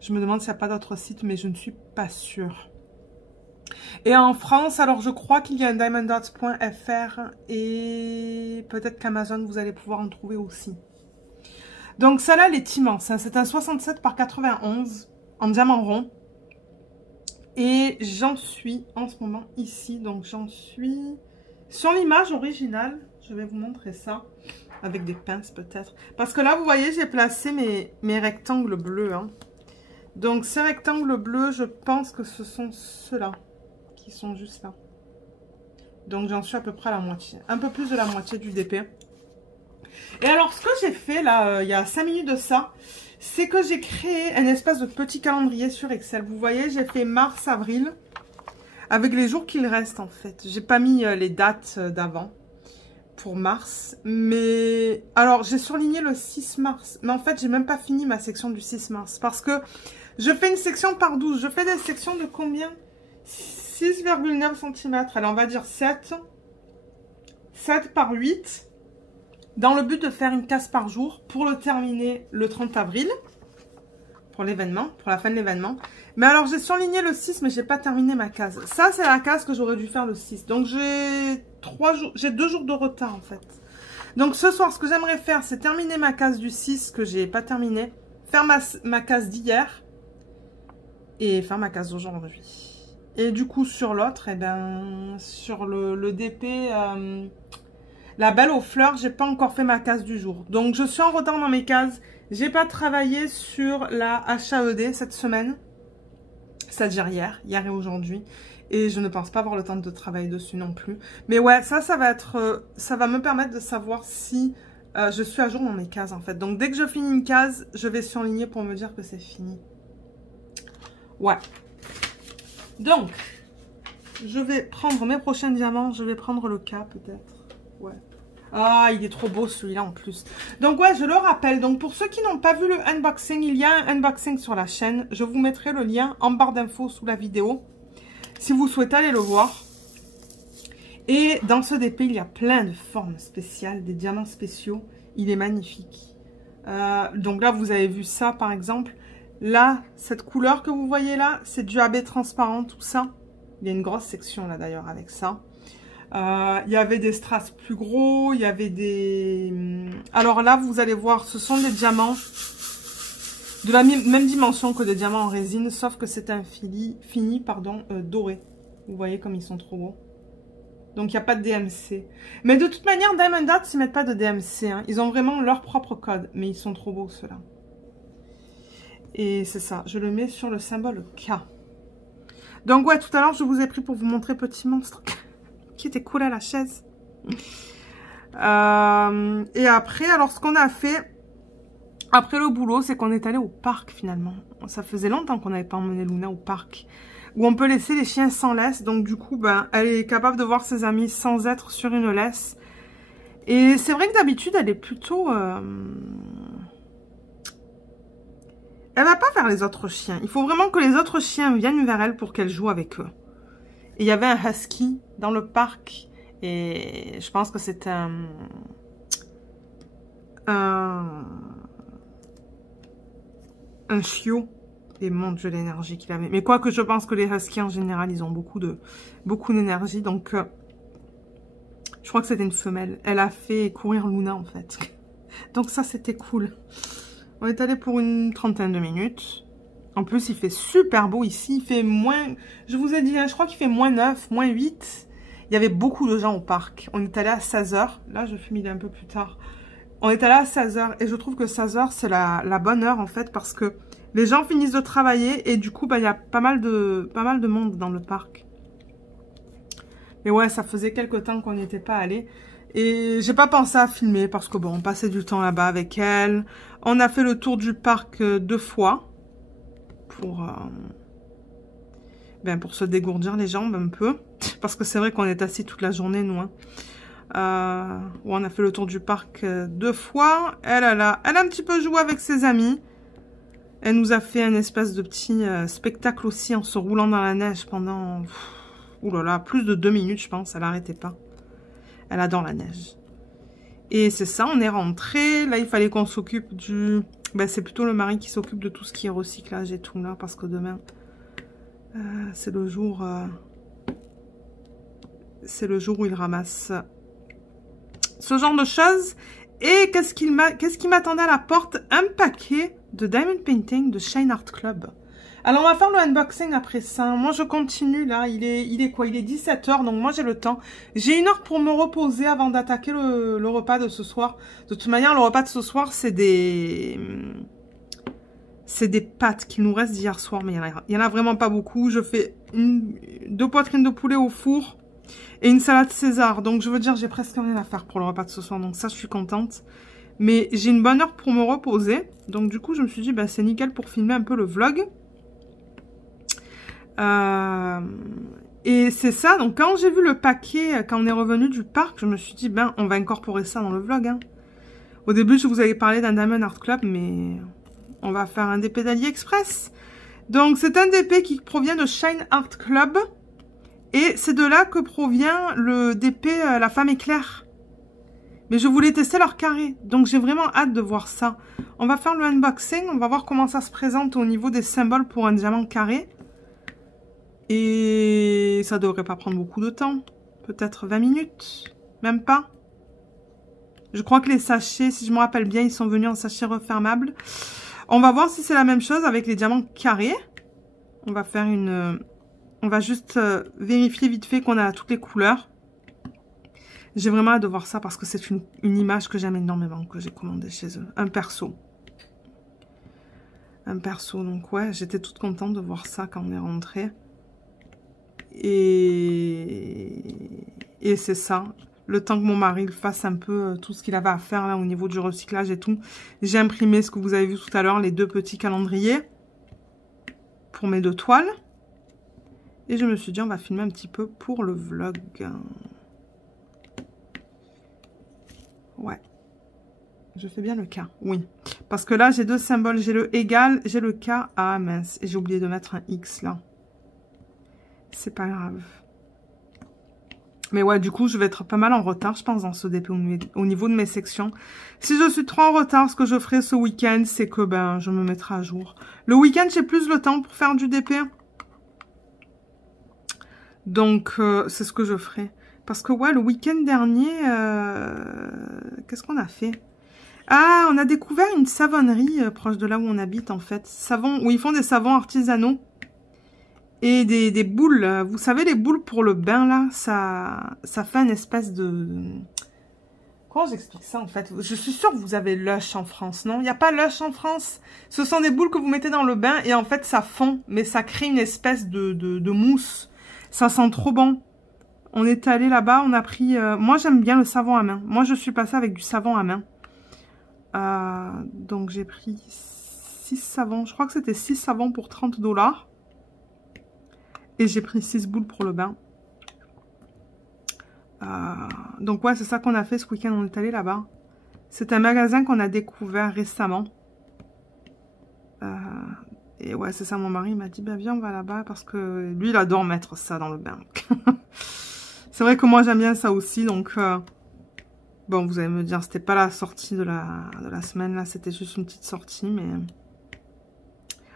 s'il n'y a pas d'autres sites, mais je ne suis pas sûre. Et en France, alors je crois qu'il y a un diamonddots.fr et peut-être qu'Amazon, vous allez pouvoir en trouver aussi. Donc celle-là, elle est immense. Hein. C'est un 67 par 91 en diamant rond. Et j'en suis en ce moment ici. Donc j'en suis sur l'image originale. Je vais vous montrer ça avec des pinces peut-être. Parce que là, vous voyez, j'ai placé mes rectangles bleus. Hein. Donc ces rectangles bleus, je pense que ce sont ceux-là. Qui sont juste là. Donc j'en suis à peu près à la moitié. Un peu plus de la moitié du DP. Et alors ce que j'ai fait là, il y a 5 minutes de ça, c'est que j'ai créé un espèce de petit calendrier sur Excel. Vous voyez, j'ai fait mars, avril, avec les jours qu'il reste en fait. J'ai pas mis les dates d'avant pour mars. Mais alors j'ai surligné le 6 mars. Mais en fait j'ai même pas fini ma section du 6 mars. Parce que je fais une section par 12. Je fais des sections de combien ? 6,9 cm, allez on va dire 7 par 8, dans le but de faire une case par jour pour le terminer le 30 avril, pour l'événement, pour la fin de l'événement. Mais alors j'ai surligné le 6, mais j'ai pas terminé ma case. Ça c'est la case que j'aurais dû faire le 6, donc j'ai 2 jours de retard en fait. Donc ce soir, ce que j'aimerais faire, c'est terminer ma case du 6, que j'ai pas terminé, faire ma case d'hier, et faire ma case d'aujourd'hui. Et du coup, sur l'autre, eh ben, sur le DP, la belle aux fleurs, j'ai pas encore fait ma case du jour. Donc, je suis en retard dans mes cases. J'ai pas travaillé sur la HAED cette semaine. C'est-à-dire hier et aujourd'hui. Et je ne pense pas avoir le temps de travailler dessus non plus. Mais ouais, ça va être, ça va me permettre de savoir si je suis à jour dans mes cases, en fait. Donc, dès que je finis une case, je vais surligner pour me dire que c'est fini. Ouais. Donc, je vais prendre mes prochains diamants. Je vais prendre le K peut-être. Ouais. Ah, il est trop beau celui-là en plus. Donc ouais, je le rappelle. Donc pour ceux qui n'ont pas vu le unboxing, il y a un unboxing sur la chaîne. Je vous mettrai le lien en barre d'infos sous la vidéo. Si vous souhaitez aller le voir. Et dans ce DP, il y a plein de formes spéciales, des diamants spéciaux. Il est magnifique. Donc là, vous avez vu ça par exemple. Là, cette couleur que vous voyez là, c'est du AB transparent, tout ça. Il y a une grosse section là d'ailleurs avec ça. Il y avait des strass plus gros, il y avait des... Alors là, vous allez voir, ce sont des diamants de la même dimension que des diamants en résine, sauf que c'est un fini doré. Vous voyez comme ils sont trop beaux. Donc, il n'y a pas de DMC. Mais de toute manière, Diamond Dots, ils ne mettent pas de DMC. Hein. Ils ont vraiment leur propre code, mais ils sont trop beaux ceux-là. Et c'est ça, je le mets sur le symbole K. Donc ouais, tout à l'heure, je vous ai pris pour vous montrer Petit Monstre qui était cool à la chaise. Et après, alors ce qu'on a fait, après le boulot, c'est qu'on est allé au parc finalement. Ça faisait longtemps qu'on n'avait pas emmené Luna au parc, où on peut laisser les chiens sans laisse. Donc du coup, ben, elle est capable de voir ses amis sans être sur une laisse. Et c'est vrai que d'habitude, elle est plutôt... Elle va pas vers les autres chiens. Il faut vraiment que les autres chiens viennent vers elle pour qu'elle joue avec eux. Et il y avait un husky dans le parc. Et je pense que c'est un chiot. Et mon Dieu, l'énergie qu'il avait. Mais quoique je pense que les huskies en général, ils ont beaucoup d'énergie. Donc, je crois que c'était une femelle. Elle a fait courir Luna en fait. Donc ça, c'était cool. On est allé pour une trentaine de minutes. En plus, il fait super beau ici. Il fait moins... Je vous ai dit, hein, je crois qu'il fait moins 9, moins 8. Il y avait beaucoup de gens au parc. On est allé à 16 h. Là, je fume, il est un peu plus tard. On est allé à 16 h. Et je trouve que 16 h, c'est la bonne heure, en fait, parce que les gens finissent de travailler. Et du coup, bah, il y a pas mal de monde dans le parc. Mais ouais, ça faisait quelques temps qu'on n'y était pas allé. Et j'ai pas pensé à filmer parce que bon, on passait du temps là-bas avec elle. On a fait le tour du parc 2 fois pour se dégourdir les jambes un peu. Parce que c'est vrai qu'on est assis toute la journée, nous. Hein. On a fait le tour du parc 2 fois. Elle a un petit peu joué avec ses amis. Elle nous a fait un espèce de petit spectacle aussi en se roulant dans la neige pendant... Ouh là là, plus de 2 minutes, je pense. Elle n'arrêtait pas. Elle adore la neige. Et c'est ça, on est rentré. Là, il fallait qu'on s'occupe du... Ben, c'est plutôt le mari qui s'occupe de tout ce qui est recyclage et tout, là. Parce que demain, c'est le jour... c'est le jour où il ramasse ce genre de choses. Et qu'est-ce qui m'attendait à la porte? Un paquet de Diamond Painting de Shine Art Club. Alors, on va faire le unboxing après ça. Moi, je continue, là. Il est quoi? Il est 17 h, donc moi, j'ai le temps. J'ai 1 heure pour me reposer avant d'attaquer le repas de ce soir. De toute manière, le repas de ce soir, c'est des pâtes qu'il nous reste d'hier soir, mais il y en a vraiment pas beaucoup. Je fais 2 poitrines de poulet au four et une salade César. Donc, je veux dire, j'ai presque rien à faire pour le repas de ce soir. Donc, ça, je suis contente. Mais j'ai une bonne heure pour me reposer. Donc, du coup, je me suis dit, bah, c'est nickel pour filmer un peu le vlog. Et c'est ça, donc quand j'ai vu le paquet, quand on est revenu du parc, je me suis dit, ben, on va incorporer ça dans le vlog. Hein. Au début, je vous avais parlé d'un Diamond Art Club, mais on va faire un DP d'AliExpress. Donc, c'est un DP qui provient de Shine Art Club. Et c'est de là que provient le DP La Femme Éclair. Mais je voulais tester leur carré, donc j'ai vraiment hâte de voir ça. On va faire le unboxing, on va voir comment ça se présente au niveau des symboles pour un diamant carré. Et ça devrait pas prendre beaucoup de temps. Peut-être 20 minutes. Même pas. Je crois que les sachets, si je me rappelle bien, ils sont venus en sachet refermable. On va voir si c'est la même chose avec les diamants carrés. On va faire une... On va juste vérifier vite fait qu'on a toutes les couleurs. J'ai vraiment hâte de voir ça parce que c'est une image que j'aime énormément, que j'ai commandée chez eux. Un perso. Un perso, donc ouais, j'étais toute contente de voir ça quand on est rentré. Et c'est ça. Le temps que mon mari fasse un peu tout ce qu'il avait à faire là au niveau du recyclage et tout. J'ai imprimé ce que vous avez vu tout à l'heure, les 2 petits calendriers pour mes 2 toiles. Et je me suis dit, on va filmer un petit peu pour le vlog. Ouais. Je fais bien le K, oui. Parce que là, j'ai 2 symboles. J'ai le égal, j'ai le K. Ah mince, et j'ai oublié de mettre un X là. C'est pas grave. Mais ouais, du coup, je vais être pas mal en retard, je pense, dans ce DP au niveau de mes sections. Si je suis trop en retard, ce que je ferai ce week-end, c'est que ben, je me mettrai à jour. Le week-end, j'ai plus le temps pour faire du DP. Donc, c'est ce que je ferai. Parce que ouais, le week-end dernier, qu'est-ce qu'on a fait? Ah, on a découvert une savonnerie proche de là où on habite, en fait. Savon, où ils font des savons artisanaux. Et des boules, vous savez les boules pour le bain là, ça fait une espèce de... Comment j'explique ça en fait? Je suis sûre que vous avez Lush en France, non? Il n'y a pas Lush en France? Ce sont des boules que vous mettez dans le bain et en fait ça fond, mais ça crée une espèce de mousse. Ça sent trop bon. On est allé là-bas, on a pris... moi j'aime bien le savon à main. Moi je suis passée avec du savon à main. Donc j'ai pris 6 savons, je crois que c'était 6 savons pour 30 $. Et j'ai pris 6 boules pour le bain. Donc ouais, c'est ça qu'on a fait ce week-end. On est allé là-bas. C'est un magasin qu'on a découvert récemment. Et ouais, c'est ça, mon mari m'a dit, ben viens, on va là-bas, parce que lui, il adore mettre ça dans le bain. C'est vrai que moi, j'aime bien ça aussi, donc... bon, vous allez me dire, c'était pas la sortie de la semaine, là, c'était juste une petite sortie, mais...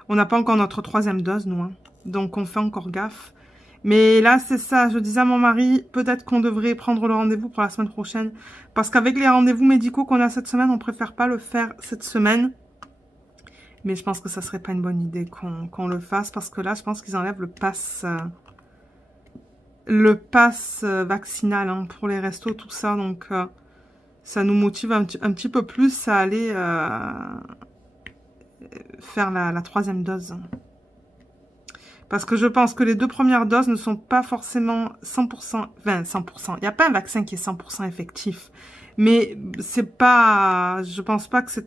On n'a pas encore notre 3e dose, nous, hein. Donc on fait encore gaffe. Mais là, c'est ça, je disais à mon mari, peut-être qu'on devrait prendre le rendez-vous pour la semaine prochaine. Parce qu'avec les rendez-vous médicaux qu'on a cette semaine, on préfère pas le faire cette semaine. Mais je pense que ça serait pas une bonne idée qu'on le fasse. Parce que là, je pense qu'ils enlèvent le pass vaccinal hein, pour les restos, tout ça. Donc, ça nous motive un petit peu plus à aller faire la 3e dose. Parce que je pense que les 2 premières doses ne sont pas forcément 100%, enfin 100%. Il n'y a pas un vaccin qui est 100% effectif. Mais c'est pas, je pense pas que c'est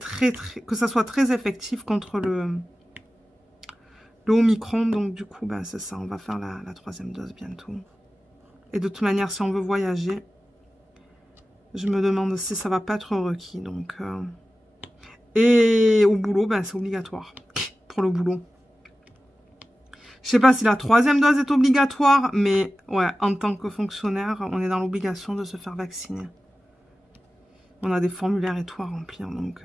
que ça soit très effectif contre le Omicron. Donc du coup, ben c'est ça, on va faire la 3e dose bientôt. Et de toute manière, si on veut voyager, je me demande si ça va pas être requis. Donc, et au boulot, ben c'est obligatoire pour le boulot. Je sais pas si la 3e dose est obligatoire, mais ouais, en tant que fonctionnaire, on est dans l'obligation de se faire vacciner. On a des formulaires et tout à remplir, donc...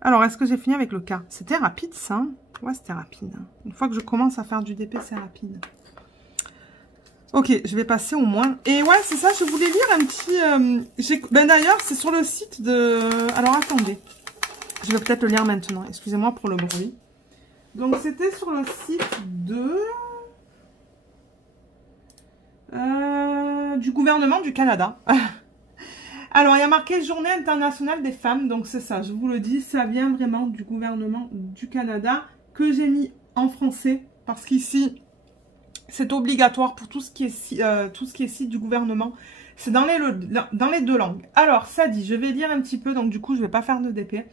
Alors, est-ce que j'ai fini avec le cas? C'était rapide, ça. Ouais, c'était rapide. Une fois que je commence à faire du DP, c'est rapide. Ok, je vais passer au moins. Et ouais, c'est ça, je voulais lire un petit... Ben d'ailleurs, c'est sur le site de... Alors, attendez. Je vais peut-être le lire maintenant. Excusez-moi pour le bruit. Donc, c'était sur le site du gouvernement du Canada. Alors, il y a marqué Journée internationale des femmes. Donc, c'est ça, je vous le dis, ça vient vraiment du gouvernement du Canada que j'ai mis en français. Parce qu'ici, c'est obligatoire pour tout ce qui est site du gouvernement. C'est dans les 2 langues. Alors, ça dit, je vais lire un petit peu. Donc, du coup, je ne vais pas faire de DP.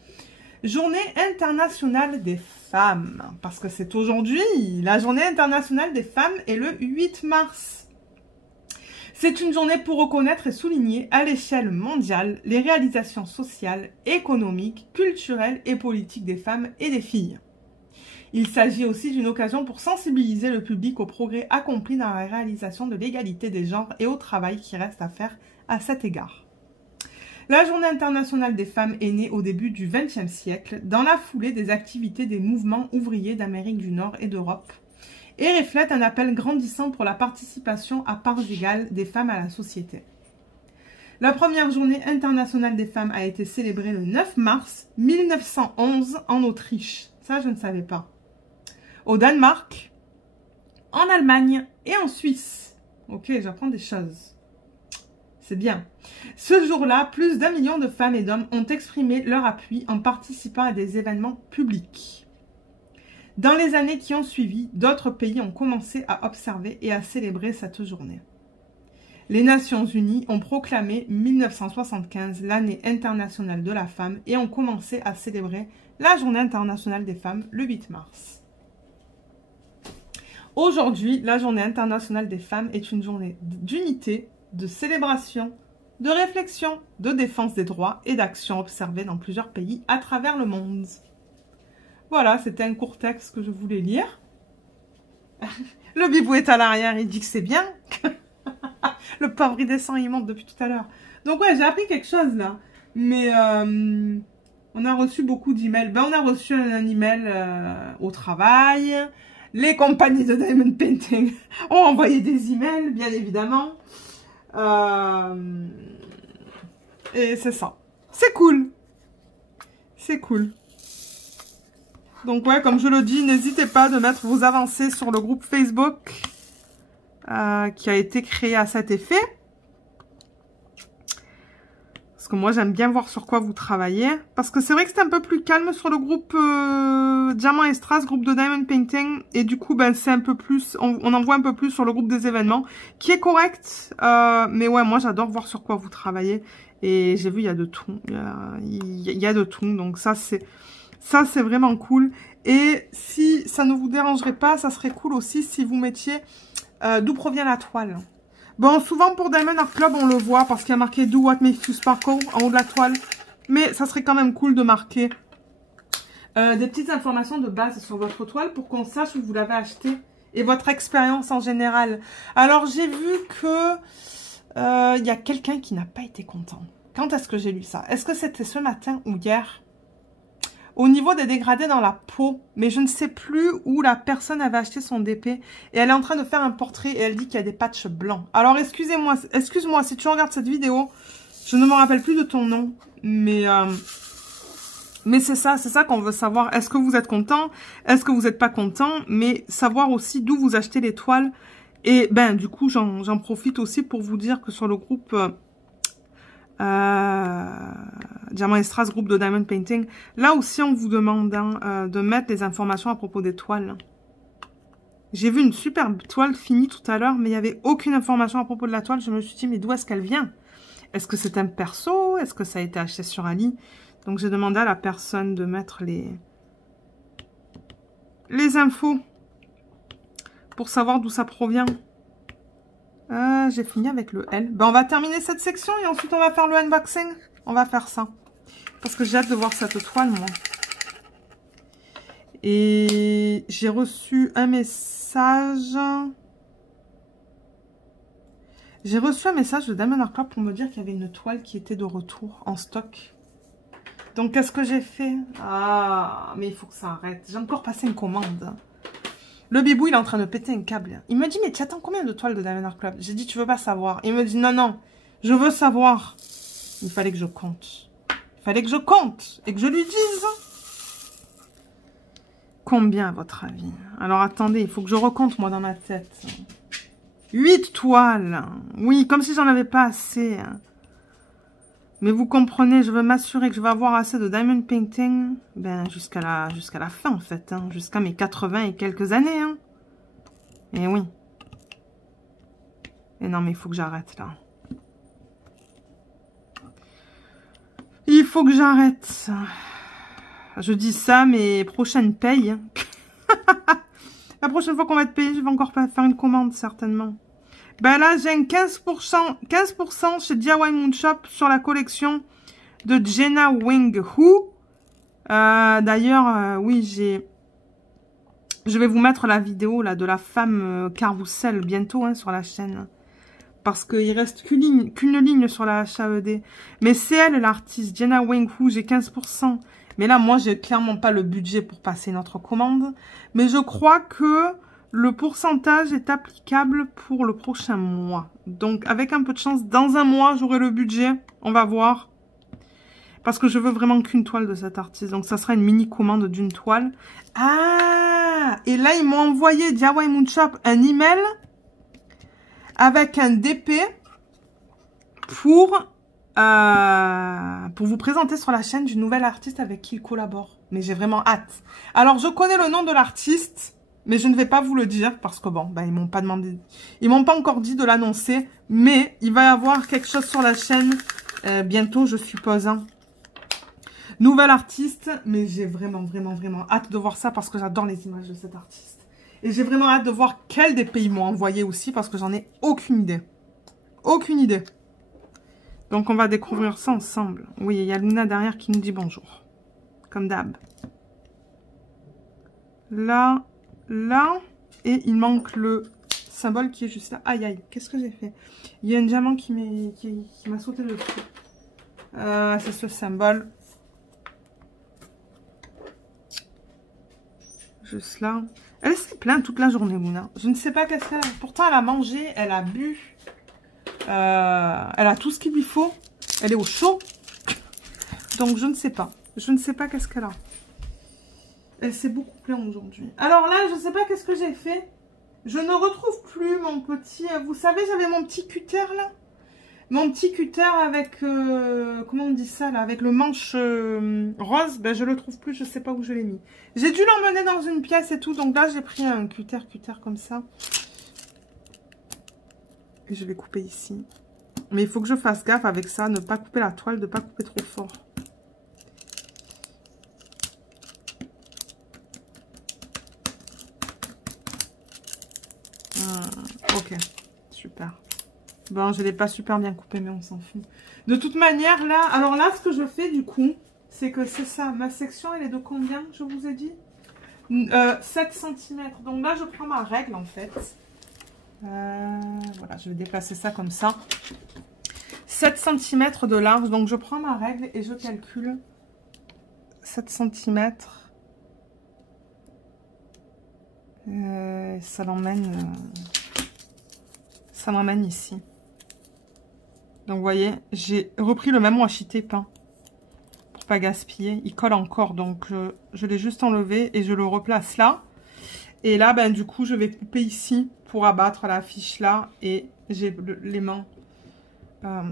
Journée internationale des femmes, parce que c'est aujourd'hui, la journée internationale des femmes est le 8 mars. C'est une journée pour reconnaître et souligner à l'échelle mondiale les réalisations sociales, économiques, culturelles et politiques des femmes et des filles. Il s'agit aussi d'une occasion pour sensibiliser le public aux progrès accomplis dans la réalisation de l'égalité des genres et au travail qui reste à faire à cet égard. La Journée internationale des femmes est née au début du XXe siècle, dans la foulée des activités des mouvements ouvriers d'Amérique du Nord et d'Europe, et reflète un appel grandissant pour la participation à parts égales des femmes à la société. La première Journée internationale des femmes a été célébrée le 9 mars 1911 en Autriche. Ça, je ne savais pas. Au Danemark, en Allemagne et en Suisse. Ok, j'apprends des choses. C'est bien. Ce jour-là, plus d'1 million de femmes et d'hommes ont exprimé leur appui en participant à des événements publics. Dans les années qui ont suivi, d'autres pays ont commencé à observer et à célébrer cette journée. Les Nations Unies ont proclamé 1975 l'année internationale de la femme et ont commencé à célébrer la Journée internationale des femmes le 8 mars. Aujourd'hui, la Journée internationale des femmes est une journée d'unité, de célébration, de réflexion, de défense des droits et d'actions observées dans plusieurs pays à travers le monde. Voilà, c'était un court texte que je voulais lire. Le bibou est à l'arrière, il dit que c'est bien. Le pauvre, il descend, il monte depuis tout à l'heure. Donc ouais, j'ai appris quelque chose là. Mais on a reçu beaucoup d'emails. Ben, on a reçu un email au travail. Les compagnies de Diamond Painting ont envoyé des emails, bien évidemment. Et c'est ça. C'est cool. C'est cool. Donc ouais, comme je le dis, n'hésitez pas de mettre vos avancées sur le groupe Facebook qui a été créé à cet effet. Parce que moi, j'aime bien voir sur quoi vous travaillez. Parce que c'est vrai que c'est un peu plus calme sur le groupe Diamant et Strass, groupe de Diamond Painting. Et du coup, ben, c'est un peu plus, on en voit un peu plus sur le groupe des événements, qui est correct. Mais ouais, moi, j'adore voir sur quoi vous travaillez. Et j'ai vu, il y a de tout. Il y a de tout. Donc ça, c'est vraiment cool. Et si ça ne vous dérangerait pas, ça serait cool aussi si vous mettiez d'où provient la toile. Bon, souvent pour Diamond Art Club, on le voit parce qu'il y a marqué Do What Makes You Sparkle en haut de la toile. Mais ça serait quand même cool de marquer des petites informations de base sur votre toile pour qu'on sache où vous l'avez acheté et votre expérience en général. Alors, j'ai vu que il y a quelqu'un qui n'a pas été content. Quand est-ce que j'ai lu ça? Est-ce que c'était ce matin ou hier? Au niveau des dégradés dans la peau, mais je ne sais plus où la personne avait acheté son DP et elle est en train de faire un portrait et elle dit qu'il y a des patchs blancs. Alors, excuse-moi si tu regardes cette vidéo, je ne me rappelle plus de ton nom, mais c'est ça qu'on veut savoir. Est-ce que vous êtes content? Est-ce que vous n'êtes pas content? Mais savoir aussi d'où vous achetez les toiles. Et ben du coup, j'en profite aussi pour vous dire que sur le groupe Diamant et Strass, groupe de Diamond Painting, là aussi on vous demande de mettre des informations à propos des toiles. J'ai vu une superbe toile finie tout à l'heure, mais il n'y avait aucune information à propos de la toile. Je me suis dit, mais d'où est-ce qu'elle vient? Est-ce que c'est un perso? Est-ce que ça a été acheté sur Ali? Donc j'ai demandé à la personne de mettre les infos pour savoir d'où ça provient. J'ai fini avec le L. Ben, on va terminer cette section et ensuite on va faire le unboxing. On va faire ça. Parce que j'ai hâte de voir cette toile, moi. Et j'ai reçu un message. J'ai reçu un message de Diamond Art Club pour me dire qu'il y avait une toile qui était de retour en stock. Donc, qu'est-ce que j'ai fait? Ah, mais il faut que ça arrête. J'ai encore passé une commande. Le bibou, il est en train de péter un câble. Il me dit, mais tu attends combien de toiles de Diamond Art Club? J'ai dit, tu veux pas savoir? Il me dit, non, non, je veux savoir. Il fallait que je compte. Il fallait que je compte et que je lui dise. Combien, à votre avis? Alors, attendez, il faut que je recompte, moi, dans ma tête. 8 toiles. Oui, comme si j'en avais pas assez. Mais vous comprenez, je veux m'assurer que je vais avoir assez de Diamond Painting ben, jusqu'à la fin, en fait. Jusqu'à mes 80 et quelques années. Et oui. Et non, mais il faut que j'arrête, là. Il faut que j'arrête. Je dis ça, mais prochaine paye. La prochaine fois qu'on va être payé, je vais encore faire une commande, certainement. Ben là, j'ai un 15% chez DIY Moon Shop sur la collection de Jenna Wing Hu. D'ailleurs, oui, je vais vous mettre la vidéo là de la femme carrousel bientôt sur la chaîne. Parce qu'il reste qu'une ligne sur la HAED. Mais c'est elle l'artiste, Jenna Wing Hu, j'ai 15%. Mais là, moi, j'ai clairement pas le budget pour passer notre commande. Mais je crois que le pourcentage est applicable pour le prochain mois. Donc, avec un peu de chance, dans un mois, j'aurai le budget. On va voir. Parce que je veux vraiment qu'une toile de cet artiste. Donc, ça sera une mini-commande d'une toile. Ah! Et là, ils m'ont envoyé, DIY Moon Shop, un email avec un DP pour vous présenter sur la chaîne du nouvel artiste avec qui il collabore. Mais j'ai vraiment hâte. Alors, je connais le nom de l'artiste, mais je ne vais pas vous le dire parce que bon, ben, ils m'ont pas demandé, ils m'ont pas encore dit de l'annoncer, mais il va y avoir quelque chose sur la chaîne bientôt, je suppose. Nouvel artiste, mais j'ai vraiment hâte de voir ça parce que j'adore les images de cet artiste. Et j'ai vraiment hâte de voir quel des pays m'ont envoyé aussi parce que j'en ai aucune idée. Aucune idée. Donc, on va découvrir ça ensemble. Oui, il y a Luna derrière qui nous dit bonjour. Comme d'hab. Là, là. Et il manque le symbole qui est juste là. Aïe, aïe, qu'est-ce que j'ai fait? Il y a un diamant qui m'a sauté le dessus. C'est ce symbole. Juste là. Elle s'est plainte toute la journée, Luna. Je ne sais pas qu'est-ce qu'elle a. Pourtant, elle a mangé, elle a bu. Elle a tout ce qu'il lui faut. Elle est au chaud. Donc, je ne sais pas. Je ne sais pas qu'est-ce qu'elle a. Elle s'est beaucoup plainte aujourd'hui. Alors là, je ne sais pas qu'est-ce que j'ai fait. Je ne retrouve plus mon petit... Vous savez, j'avais mon petit cutter là. Mon petit cutter avec... comment on dit ça là? Avec le manche rose. Ben, je le trouve plus. Je ne sais pas où je l'ai mis. J'ai dû l'emmener dans une pièce et tout. Donc là, j'ai pris un cutter comme ça. Et je vais couper ici. Mais il faut que je fasse gaffe avec ça. Ne pas couper la toile. Ne pas couper trop fort. Ok. Super. Bon, je ne l'ai pas super bien coupé, mais on s'en fout. De toute manière, là... Alors là, ce que je fais, du coup, c'est que c'est ça. Ma section, elle est de combien, je vous ai dit 7 cm. Donc là, je prends ma règle, en fait. Voilà, je vais déplacer ça comme ça. 7 cm de large. Donc, je prends ma règle et je calcule 7 cm. Ça l'emmène ici. Donc, vous voyez, j'ai repris le même washi tape hein, pour pas gaspiller. Il colle encore, donc je l'ai juste enlevé et je le replace là. Et là, ben, du coup, je vais couper ici pour abattre la fiche là. Et j'ai l'aimant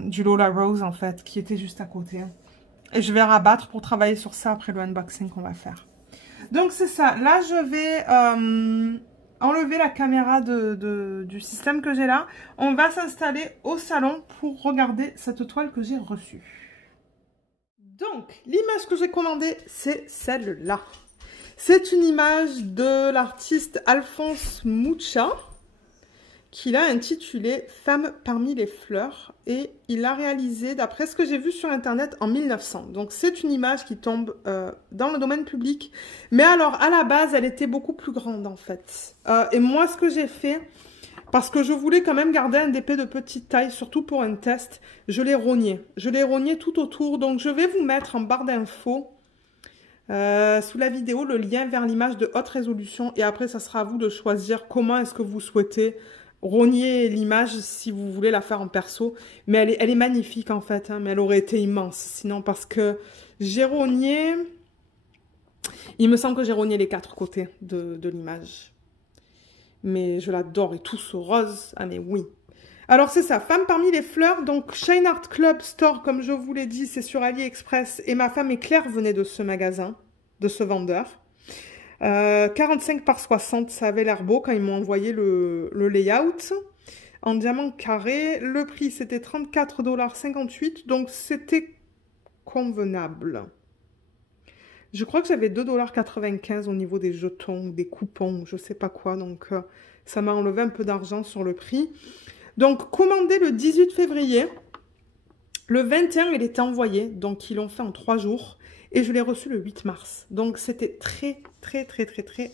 du Lola Rose, en fait, qui était juste à côté. Et je vais rabattre pour travailler sur ça après le unboxing qu'on va faire. Donc, c'est ça. Là, je vais enlever la caméra du système que j'ai là. On va s'installer au salon pour regarder cette toile que j'ai reçue. Donc, l'image que j'ai commandée, c'est celle-là. C'est une image de l'artiste Alphonse Mucha qu'il a intitulée « Femme parmi les fleurs » et il l'a réalisée, d'après ce que j'ai vu sur internet, en 1900. Donc c'est une image qui tombe dans le domaine public. Mais alors, à la base, elle était beaucoup plus grande en fait. Et moi, ce que j'ai fait, parce que je voulais quand même garder un DP de petite taille, surtout pour un test, je l'ai rogné. Je l'ai rogné tout autour. Donc je vais vous mettre en barre d'infos, sous la vidéo, le lien vers l'image de haute résolution. Et après, ça sera à vous de choisir comment est-ce que vous souhaitez rogner l'image si vous voulez la faire en perso. Mais elle est magnifique en fait, hein, mais elle aurait été immense sinon, parce que j'ai rogné, il me semble que j'ai rogné les 4 côtés de l'image. Mais je l'adore et tout ce rose, ah mais oui. Alors c'est ça, Femme parmi les fleurs, donc Shine Art Club Store, comme je vous l'ai dit, c'est sur AliExpress. Et ma femme et Claire venaient de ce magasin, de ce vendeur. 45 par 60, ça avait l'air beau quand ils m'ont envoyé le layout en diamant carré. Le prix c'était 34,58 $, donc c'était convenable. Je crois que j'avais 2,95 $ au niveau des jetons, des coupons, je sais pas quoi, donc ça m'a enlevé un peu d'argent sur le prix. Donc commandé le 18 février, le 21 il était envoyé, donc ils l'ont fait en 3 jours. Et je l'ai reçu le 8 mars. Donc, c'était très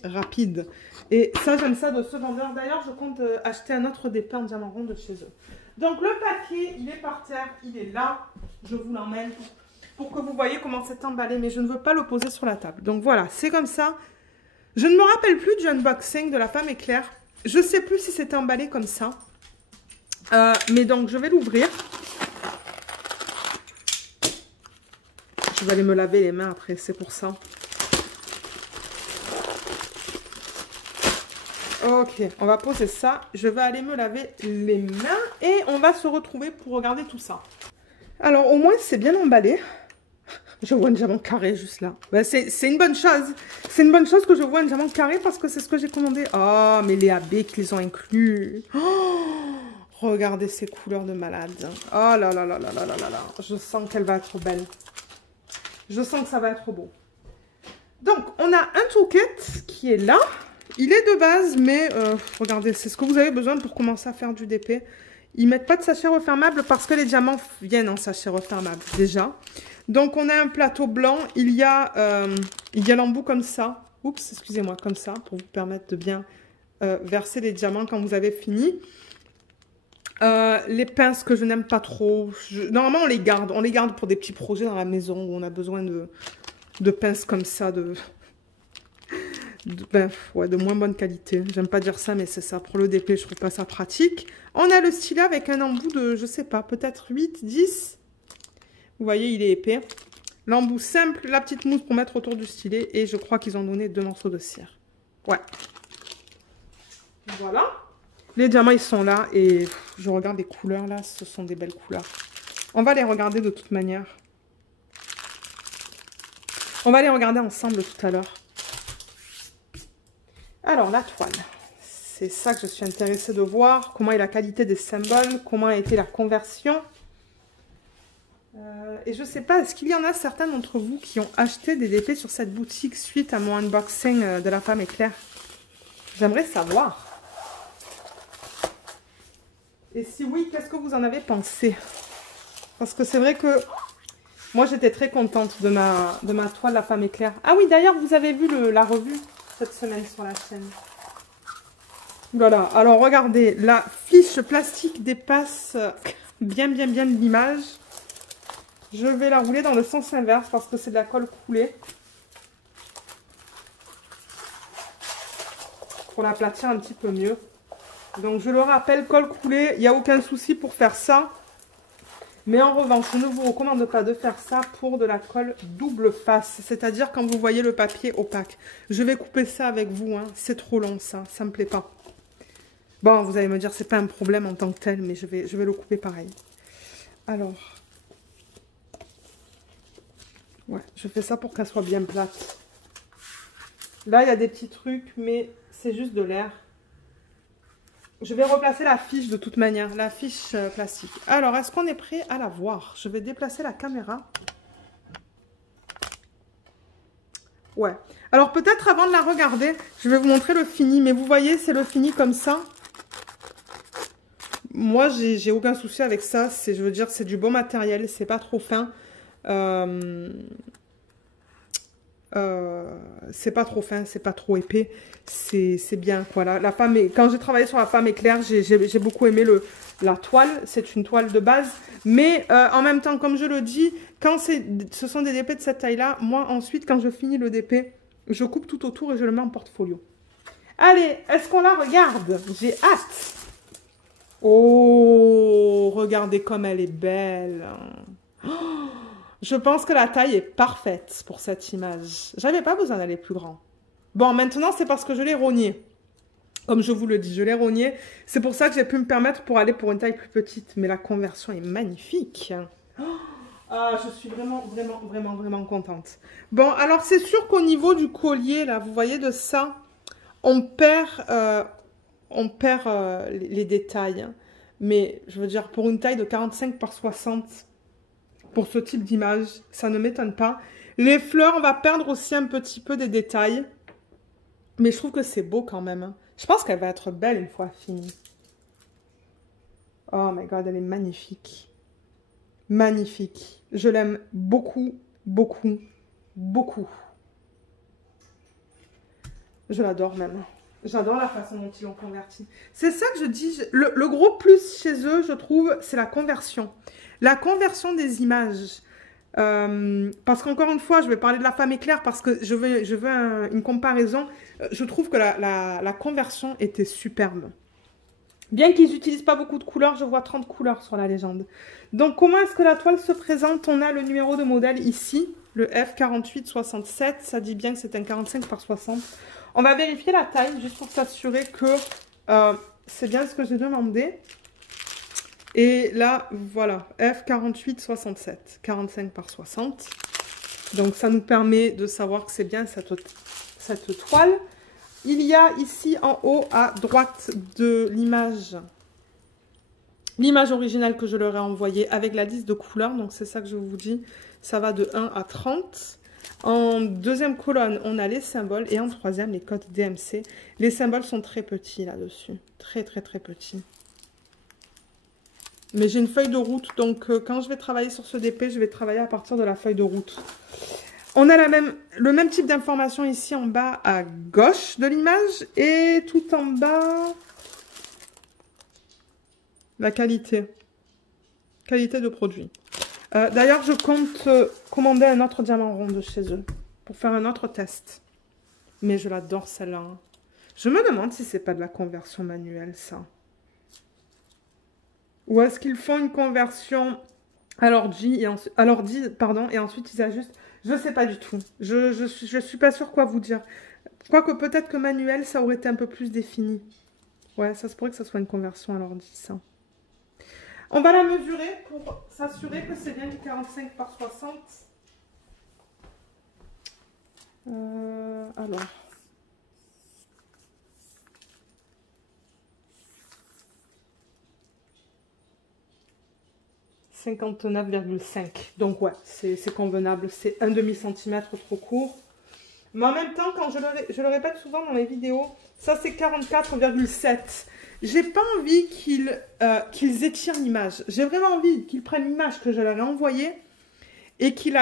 rapide. Et ça, j'aime ça de ce vendeur. D'ailleurs, je compte acheter un autre DP en diamant rond de chez eux. Donc, le paquet, il est par terre. Il est là. Je vous l'emmène pour que vous voyez comment c'est emballé. Mais je ne veux pas le poser sur la table. Donc, voilà, c'est comme ça. Je ne me rappelle plus du unboxing de la femme éclair. Je ne sais plus si c'était emballé comme ça. Mais donc, je vais l'ouvrir. Je vais aller me laver les mains après, c'est pour ça. Ok, on va poser ça. Je vais aller me laver les mains et on va se retrouver pour regarder tout ça. Alors, au moins, c'est bien emballé. Je vois un diamant carré juste là. Ben, c'est une bonne chose. C'est une bonne chose que je vois un diamant carré parce que c'est ce que j'ai commandé. Oh, mais les AB qu'ils ont inclus. Oh, regardez ces couleurs de malade. Oh là là là là là là là là. Je sens qu'elle va être belle. Je sens que ça va être beau. Donc, on a un toolkit qui est là. Il est de base, mais regardez, c'est ce que vous avez besoin pour commencer à faire du DP. Ils ne mettent pas de sachet refermable parce que les diamants viennent en sachet refermable déjà. Donc, on a un plateau blanc. Il y a l'embout comme ça. Oups, excusez-moi, comme ça, pour vous permettre de bien verser les diamants quand vous avez fini. Les pinces que je n'aime pas trop, normalement on les garde pour des petits projets dans la maison où on a besoin de pinces comme ça, de moins bonne qualité. J'aime pas dire ça, mais c'est ça. Pour le DP, je trouve pas ça pratique. On a le stylet avec un embout de, je sais pas, peut-être 8, 10. Vous voyez, il est épais. L'embout simple, la petite mousse pour mettre autour du stylet. Et je crois qu'ils ont donné 2 morceaux de cire. Ouais. Voilà. Les diamants, ils sont là et je regarde les couleurs là, ce sont des belles couleurs. On va les regarder de toute manière. On va les regarder ensemble tout à l'heure. Alors, la toile. C'est ça que je suis intéressée de voir. Comment est la qualité des symboles, comment a été la conversion. Et je ne sais pas, est-ce qu'il y en a certains d'entre vous qui ont acheté des DP sur cette boutique suite à mon unboxing de la femme éclair? J'aimerais savoir. Et si oui, qu'est-ce que vous en avez pensé? Parce que c'est vrai que Moi, j'étais très contente de ma toile La Femme éclair. Ah oui, d'ailleurs, vous avez vu la revue cette semaine sur la chaîne. Voilà, alors regardez, la fiche plastique dépasse bien l'image. Je vais la rouler dans le sens inverse parce que c'est de la colle coulée. Pour l'aplatir un petit peu mieux. Donc je le rappelle, colle coulée, il n'y a aucun souci pour faire ça. Mais en revanche, je ne vous recommande pas de faire ça pour de la colle double face. C'est-à-dire quand vous voyez le papier opaque. Je vais couper ça avec vous, hein. C'est trop long ça, ça me plaît pas. Bon, vous allez me dire, c'est pas un problème en tant que tel, mais je vais le couper pareil. Alors, ouais, je fais ça pour qu'elle soit bien plate. Là, il y a des petits trucs, mais c'est juste de l'air. Je vais replacer la fiche de toute manière, la fiche plastique. Alors, est-ce qu'on est prêt à la voir? Je vais déplacer la caméra. Ouais. Alors, peut-être avant de la regarder, je vais vous montrer le fini. Mais vous voyez, c'est le fini comme ça. Moi, j'ai aucun souci avec ça. Je veux dire, c'est du bon matériel. C'est pas trop fin. C'est pas trop fin, c'est pas trop épais, c'est bien quoi. Quand j'ai travaillé sur La Femme éclair, j'ai beaucoup aimé la toile, c'est une toile de base, mais en même temps, comme je le dis, quand ce sont des DP de cette taille là, moi ensuite quand je finis le DP, je coupe tout autour et je le mets en portfolio. Allez, est-ce qu'on la regarde? J'ai hâte. Oh, regardez comme elle est belle. Oh, je pense que la taille est parfaite pour cette image. J'avais pas besoin d'aller plus grand. Bon, maintenant, c'est parce que je l'ai rogné. Comme je vous le dis, je l'ai rogné. C'est pour ça que j'ai pu me permettre pour aller pour une taille plus petite. Mais la conversion est magnifique. Oh, ah, je suis vraiment contente. Bon, alors c'est sûr qu'au niveau du collier, là, vous voyez de ça, on perd les détails. Mais, je veux dire, pour une taille de 45 par 60... Pour ce type d'image, ça ne m'étonne pas. Les fleurs, on va perdre aussi un petit peu des détails. Mais je trouve que c'est beau quand même. Je pense qu'elle va être belle une fois finie. Oh my god, elle est magnifique. Magnifique. Je l'aime beaucoup. Je l'adore même. J'adore la façon dont ils l'ont converti. C'est ça que je dis. Le gros plus chez eux, je trouve, c'est la conversion. La conversion des images. Parce qu'encore une fois, je vais parler de La Femme éclair parce que je veux une comparaison. Je trouve que la conversion était superbe. Bien qu'ils n'utilisent pas beaucoup de couleurs, je vois 30 couleurs sur la légende. Donc, comment est-ce que la toile se présente? On a le numéro de modèle ici, le F4867. Ça dit bien que c'est un 45 par 60. On va vérifier la taille, juste pour s'assurer que c'est bien ce que j'ai demandé. Et là, voilà, F4867, 45 par 60. Donc, ça nous permet de savoir que c'est bien cette toile. Il y a ici en haut à droite de l'image originale que je leur ai envoyée avec la liste de couleurs. Donc, c'est ça que je vous dis. Ça va de 1 à 30. En deuxième colonne, on a les symboles. Et en troisième, les codes DMC. Les symboles sont très petits là-dessus. Très petits. Mais j'ai une feuille de route. Donc, quand je vais travailler sur ce DP, je vais travailler à partir de la feuille de route. On a le même type d'information ici en bas à gauche de l'image. Et tout en bas, la qualité. Qualité de produit. D'ailleurs, je compte commander un autre diamant rond de chez eux. Pour faire un autre test. Mais je l'adore celle-là. Hein. Je me demande si c'est pas de la conversion manuelle, ça. Ou est-ce qu'ils font une conversion à l'ordi, et ensuite ils ajustent. Je ne sais pas du tout. Je suis pas sûre quoi vous dire. Quoique peut-être que manuel, ça aurait été un peu plus défini. Ouais, ça se pourrait que ça soit une conversion à l'ordi, ça. On va la mesurer pour s'assurer que c'est bien du 45 par 60. Alors. « 59,5. » Donc ouais, c'est convenable. C'est un demi-centimètre trop court. Mais en même temps, quand je le répète souvent dans les vidéos, ça c'est 44,7. J'ai pas envie qu'ils étirent l'image. J'ai vraiment envie qu'ils prennent l'image que je leur ai envoyée et qu'ils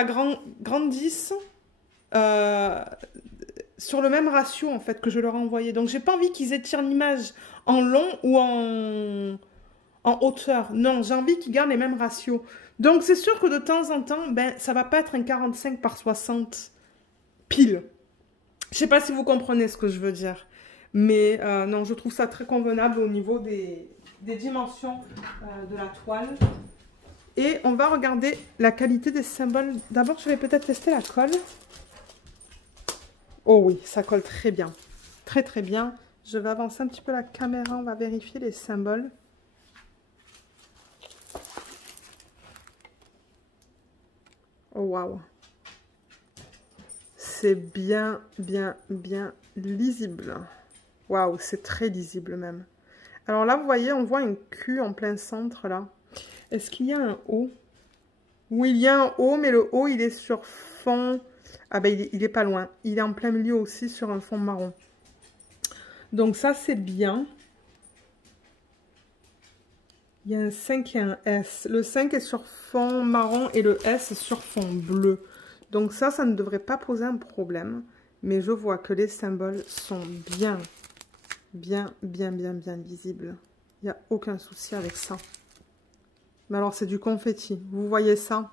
grandissent sur le même ratio en fait que je leur ai envoyé. Donc j'ai pas envie qu'ils étirent l'image en long ou en hauteur. Non, j'ai envie qu'ils gardent les mêmes ratios. Donc c'est sûr que de temps en temps, ben ça va pas être un 45 par 60 pile. Je sais pas si vous comprenez ce que je veux dire. Mais non, je trouve ça très convenable au niveau des dimensions de la toile. Et on va regarder la qualité des symboles. D'abord, je vais peut-être tester la colle. Oh oui, ça colle très bien. Très très bien. Je vais avancer un petit peu la caméra. On va vérifier les symboles. Oh waouh. C'est bien, bien, bien lisible. Waouh, c'est très lisible même. Alors là, vous voyez, on voit une Q en plein centre là. Est-ce qu'il y a un O? Oui, il y a un O, mais le O, il est sur fond... Ah ben, il est pas loin. Il est en plein milieu aussi sur un fond marron. Donc ça, c'est bien. Il y a un 5 et un S. Le 5 est sur fond marron et le S est sur fond bleu. Donc ça ne devrait pas poser un problème. Mais je vois que les symboles sont bien lisibles. Il n'y a aucun souci avec ça. Mais alors, c'est du confetti. Vous voyez ça?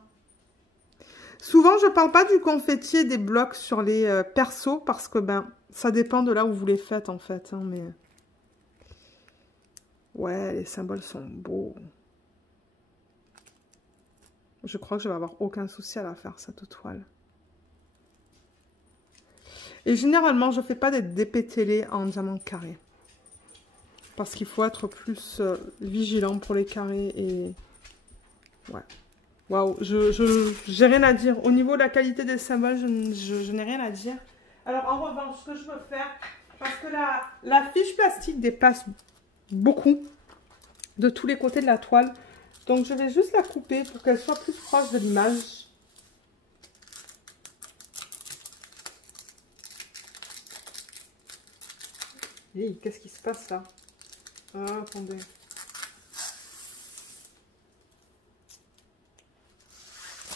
Souvent, je ne parle pas du confetti et des blocs sur les persos parce que ben, ça dépend de là où vous les faites en fait. Hein, mais... Ouais, les symboles sont beaux. Je crois que je vais avoir aucun souci à la faire, cette toile. Et généralement, je ne fais pas des dépétélés en diamant carré. Parce qu'il faut être plus vigilant pour les carrés et... Ouais. Waouh, j'ai rien à dire. Au niveau de la qualité des symboles, je n'ai rien à dire. Alors, en revanche, ce que je veux faire, parce que la fiche plastique dépasse beaucoup de tous les côtés de la toile. Donc, je vais juste la couper pour qu'elle soit plus proche de l'image. Hey, qu'est-ce qui se passe là? Ah, attendez.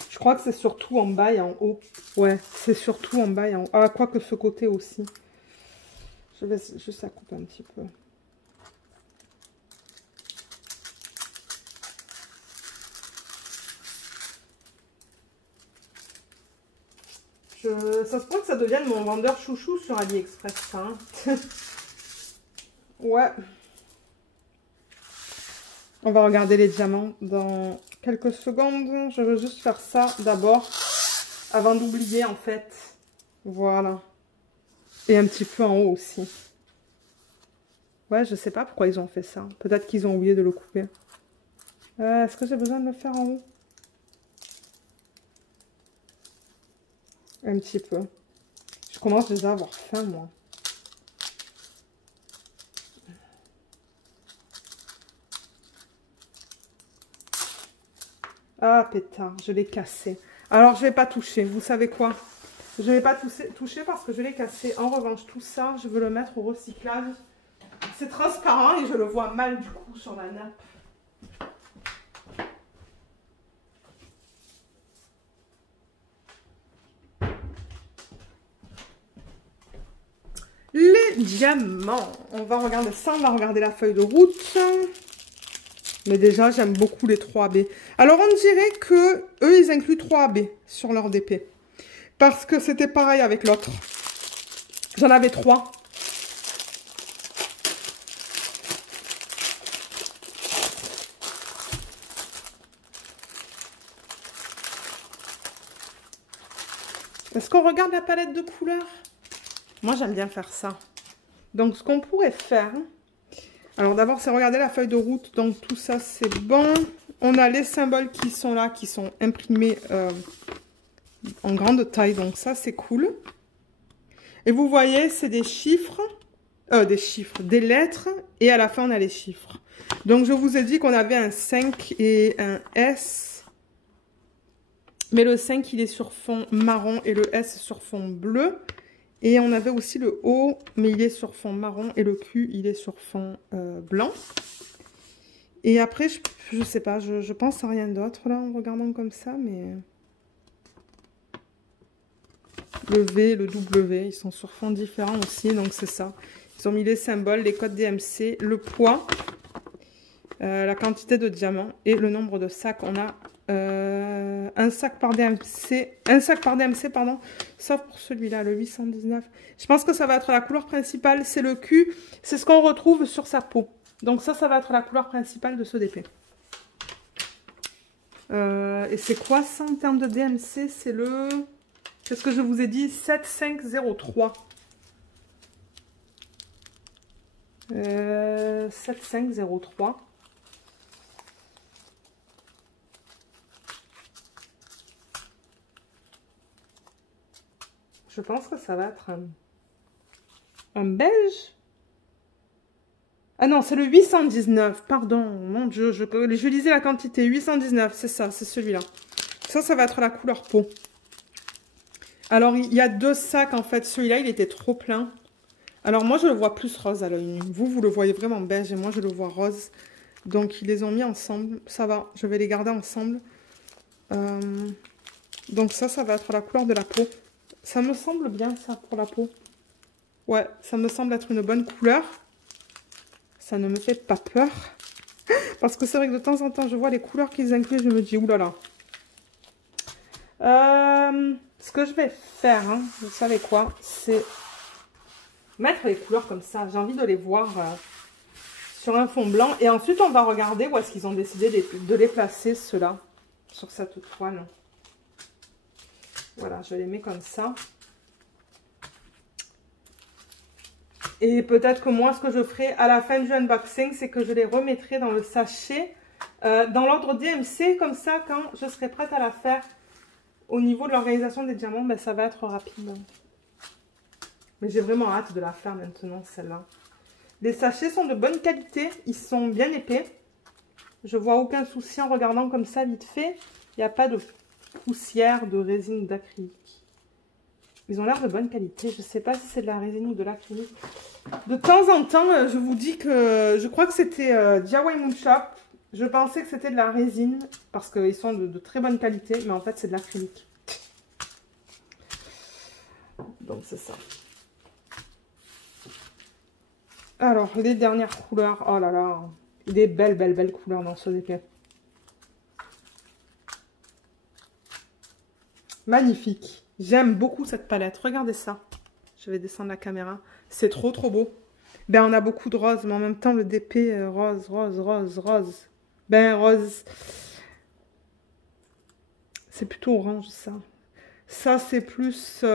Je crois que c'est surtout en bas et en haut. Ouais, c'est surtout en bas et en haut. Ah, quoique ce côté aussi. Je vais juste la couper un petit peu. Ça se peut que ça devienne mon vendeur chouchou sur AliExpress, ça. Hein. Ouais. On va regarder les diamants dans quelques secondes. Je veux juste faire ça d'abord, avant d'oublier en fait. Voilà. Et un petit peu en haut aussi. Ouais, je sais pas pourquoi ils ont fait ça. Peut-être qu'ils ont oublié de le couper. Est-ce que j'ai besoin de le faire en haut? Un petit peu. Je commence déjà à avoir faim, moi. Ah, pétard, je l'ai cassé. Alors, je vais pas toucher. Vous savez quoi? Je vais pas toucher parce que je l'ai cassé. En revanche, tout ça, je veux le mettre au recyclage. C'est transparent et je le vois mal, du coup, sur la nappe. Les diamants. On va regarder ça. On va regarder la feuille de route. Mais déjà, j'aime beaucoup les 3B. Alors, on dirait que eux, ils incluent 3B sur leur DP. Parce que c'était pareil avec l'autre. J'en avais 3. Est-ce qu'on regarde la palette de couleurs? Moi, j'aime bien faire ça. Donc, ce qu'on pourrait faire... Alors, d'abord, c'est regarder la feuille de route. Donc, tout ça, c'est bon. On a les symboles qui sont là, qui sont imprimés en grande taille. Donc, ça, c'est cool. Et vous voyez, c'est des chiffres. Des lettres. Et à la fin, on a les chiffres. Donc, je vous ai dit qu'on avait un 5 et un S. Mais le 5, il est sur fond marron et le S sur fond bleu. Et on avait aussi le O, mais il est sur fond marron. Et le Q, il est sur fond blanc. Et après, je sais pas, je pense à rien d'autre là en regardant comme ça. Mais Le V, le W, ils sont sur fond différent aussi, donc c'est ça. Ils ont mis les symboles, les codes DMC, le poids, la quantité de diamants et le nombre de sacs. On a un sac par DMC, pardon, sauf pour celui-là, le 819. Je pense que ça va être la couleur principale, c'est le Q, c'est ce qu'on retrouve sur sa peau. Donc ça va être la couleur principale de ce DP. Et c'est quoi ça en termes de DMC? C'est le... Qu'est-ce que je vous ai dit? 7503. 7503. Je pense que ça va être un beige. Ah non, c'est le 819, pardon, mon Dieu, je lisais la quantité, 819, c'est ça, c'est celui-là. Ça va être la couleur peau. Alors, il y a deux sacs, en fait, celui-là, il était trop plein. Alors, moi, je le vois plus rose à l'œil nu. Vous le voyez vraiment beige, et moi, je le vois rose. Donc, ils les ont mis ensemble, ça va, je vais les garder ensemble. Donc, ça va être la couleur de la peau. Ça me semble bien, ça, pour la peau. Ouais, ça me semble être une bonne couleur. Ça ne me fait pas peur. Parce que c'est vrai que de temps en temps, je vois les couleurs qu'ils incluent. Je me dis, oulala. Ce que je vais faire, hein, vous savez quoi? C'est mettre les couleurs comme ça. J'ai envie de les voir sur un fond blanc. Et ensuite, on va regarder où est-ce qu'ils ont décidé de les placer, ceux-là, sur cette toile. Voilà, je les mets comme ça. Et peut-être que moi, ce que je ferai à la fin du unboxing, c'est que je les remettrai dans le sachet, dans l'ordre DMC, comme ça, quand je serai prête à la faire, au niveau de l'organisation des diamants, ben, ça va être rapide. Mais j'ai vraiment hâte de la faire maintenant, celle-là. Les sachets sont de bonne qualité, ils sont bien épais. Je vois aucun souci en regardant comme ça, vite fait. Il n'y a pas de poussière, de résine, d'acrylique. Ils ont l'air de bonne qualité. Je ne sais pas si c'est de la résine ou de l'acrylique. De temps en temps, je vous dis que je crois que c'était DIY Moon Shop. Je pensais que c'était de la résine parce qu'ils sont de très bonne qualité. Mais en fait, c'est de l'acrylique. Donc, c'est ça. Alors, les dernières couleurs. Oh là là. Des belles couleurs dans ce DP. Magnifique. J'aime beaucoup cette palette. Regardez ça. Je vais descendre la caméra. C'est trop beau. Ben, on a beaucoup de rose, mais en même temps, le DP, rose. Ben, rose. C'est plutôt orange, ça. Ça, c'est plus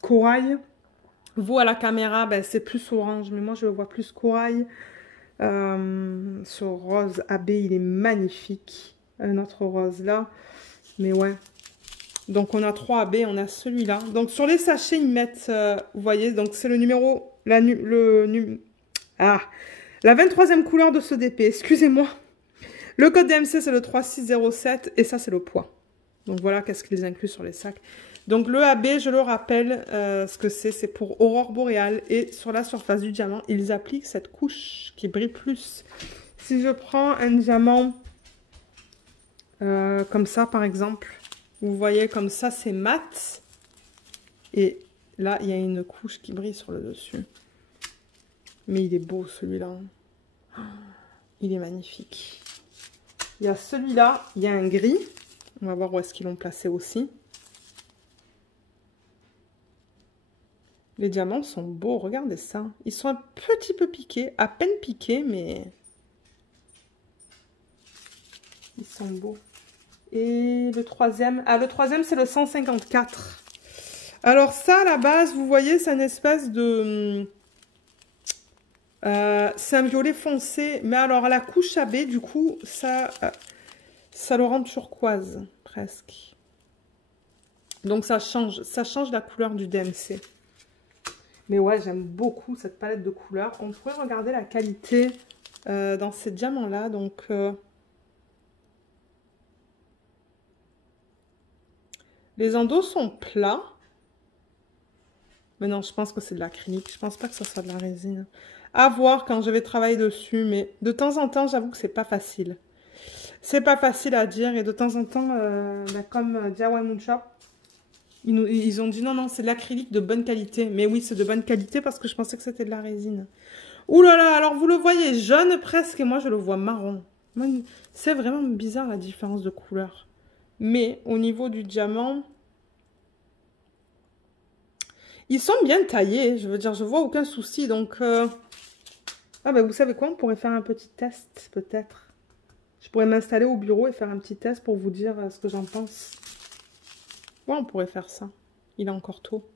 corail. Vous, à la caméra, ben, c'est plus orange, mais moi, je le vois plus corail. Ce rose AB, il est magnifique. Un autre rose là. Mais ouais. Donc, on a 3 AB, on a celui-là. Donc, sur les sachets, ils mettent, vous voyez, donc c'est le numéro, la 23e couleur de ce DP, excusez-moi. Le code DMC, c'est le 3607 et ça, c'est le poids. Donc, voilà qu'est-ce qu'ils incluent sur les sacs. Donc, le AB, je le rappelle, ce que c'est pour aurore boréale. Et sur la surface du diamant, ils appliquent cette couche qui brille plus. Si je prends un diamant comme ça, par exemple... Vous voyez comme ça, c'est mat. Et là, il y a une couche qui brille sur le dessus. Mais il est beau, celui-là. Oh, il est magnifique. Il y a celui-là, il y a un gris. On va voir où est-ce qu'ils l'ont placé aussi. Les diamants sont beaux, regardez ça. Ils sont un petit peu piqués, à peine piqués, mais... Ils sont beaux. Et le troisième, le troisième c'est le 154. Alors ça, à la base, vous voyez, c'est une espèce de... c'est un violet foncé. Mais alors, la couche AB, du coup, ça le rend turquoise, presque. Donc, ça change la couleur du DMC. Mais ouais, j'aime beaucoup cette palette de couleurs. On pourrait regarder la qualité dans ces diamants-là. Donc... les endos sont plats. Mais non, je pense que c'est de l'acrylique. Je pense pas que ce soit de la résine. À voir quand je vais travailler dessus. Mais de temps en temps, j'avoue que c'est pas facile. C'est pas facile à dire. Et de temps en temps, comme DIY Moon Shop, Ils ont dit non, non, c'est de l'acrylique de bonne qualité. Mais oui, c'est de bonne qualité parce que je pensais que c'était de la résine. Ouh là là, alors vous le voyez jaune presque et moi je le vois marron. C'est vraiment bizarre la différence de couleur. Mais au niveau du diamant, ils sont bien taillés. Je veux dire, je vois aucun souci. Donc, ah ben vous savez quoi, on pourrait faire un petit test peut-être. Je pourrais m'installer au bureau et faire un petit test pour vous dire ce que j'en pense. Ouais, on pourrait faire ça. Il est encore tôt.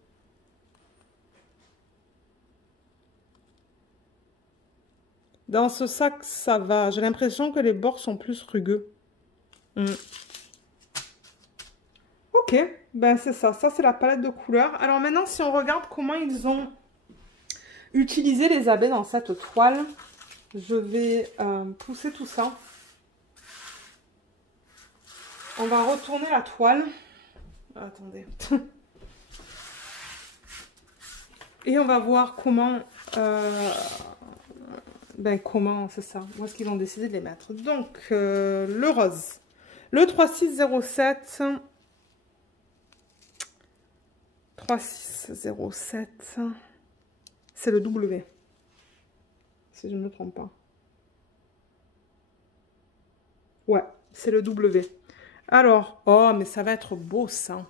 Dans ce sac, ça va. J'ai l'impression que les bords sont plus rugueux. Ok, ben c'est ça. Ça, c'est la palette de couleurs. Alors maintenant, si on regarde comment ils ont utilisé les abeilles dans cette toile, je vais pousser tout ça. On va retourner la toile. Attendez. Et on va voir comment... comment, c'est ça. Où est-ce qu'ils ont décidé de les mettre. Donc, le rose. Le 3607. 3607. C'est le W. Si je ne me trompe pas. Ouais, c'est le W. Alors, oh, mais ça va être beau, ça.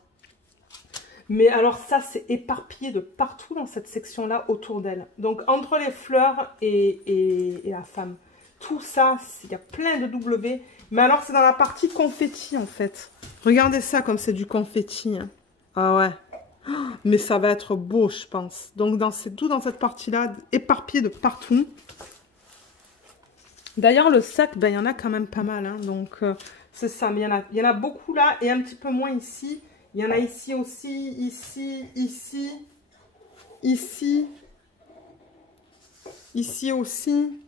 Mais alors ça, c'est éparpillé de partout dans cette section-là autour d'elle. Donc, entre les fleurs et la femme. Tout ça, il y a plein de W. Mais alors, c'est dans la partie confetti, en fait. Regardez ça comme c'est du confetti. Hein. Ah ouais. Mais ça va être beau, je pense. Donc, tout dans cette partie-là, éparpillé de partout. D'ailleurs, le sac, ben, il y en a quand même pas mal. Hein. Donc, c'est ça. Mais il y en a beaucoup là et un petit peu moins ici. Il y en a ici aussi, ici, ici, ici, ici aussi.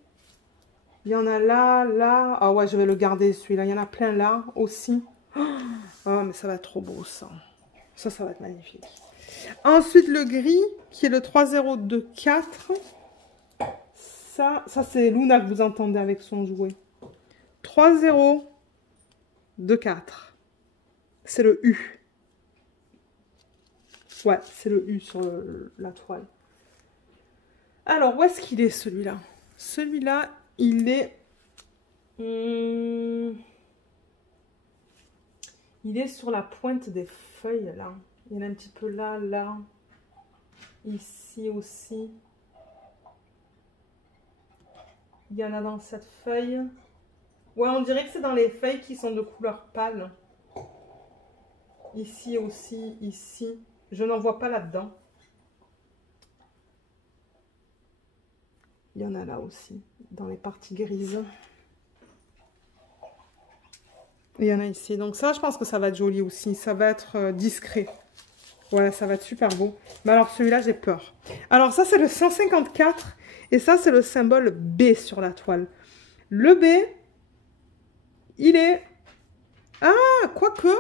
Il y en a là, là. Ah ouais, je vais le garder celui-là. Il y en a plein là aussi. Oh, mais ça va être trop beau ça. Ça va être magnifique. Ensuite, le gris qui est le 3024. Ça c'est Luna que vous entendez avec son jouet. 3024. C'est le U. Ouais, c'est le U sur la toile. Alors, où est-ce qu'il est celui-là? Celui-là, il est... il est sur la pointe des feuilles, là. Il y en a un petit peu là, là. Ici aussi. Il y en a dans cette feuille. Ouais, on dirait que c'est dans les feuilles qui sont de couleur pâle. Ici aussi, ici. Je n'en vois pas là-dedans. Il y en a là aussi, dans les parties grises. Il y en a ici. Donc ça, je pense que ça va être joli aussi. Ça va être discret. Ouais, ça va être super beau. Mais alors, celui-là, j'ai peur. Alors, ça, c'est le 154. Et ça, c'est le symbole B sur la toile. Le B, il est... Ah, quoique.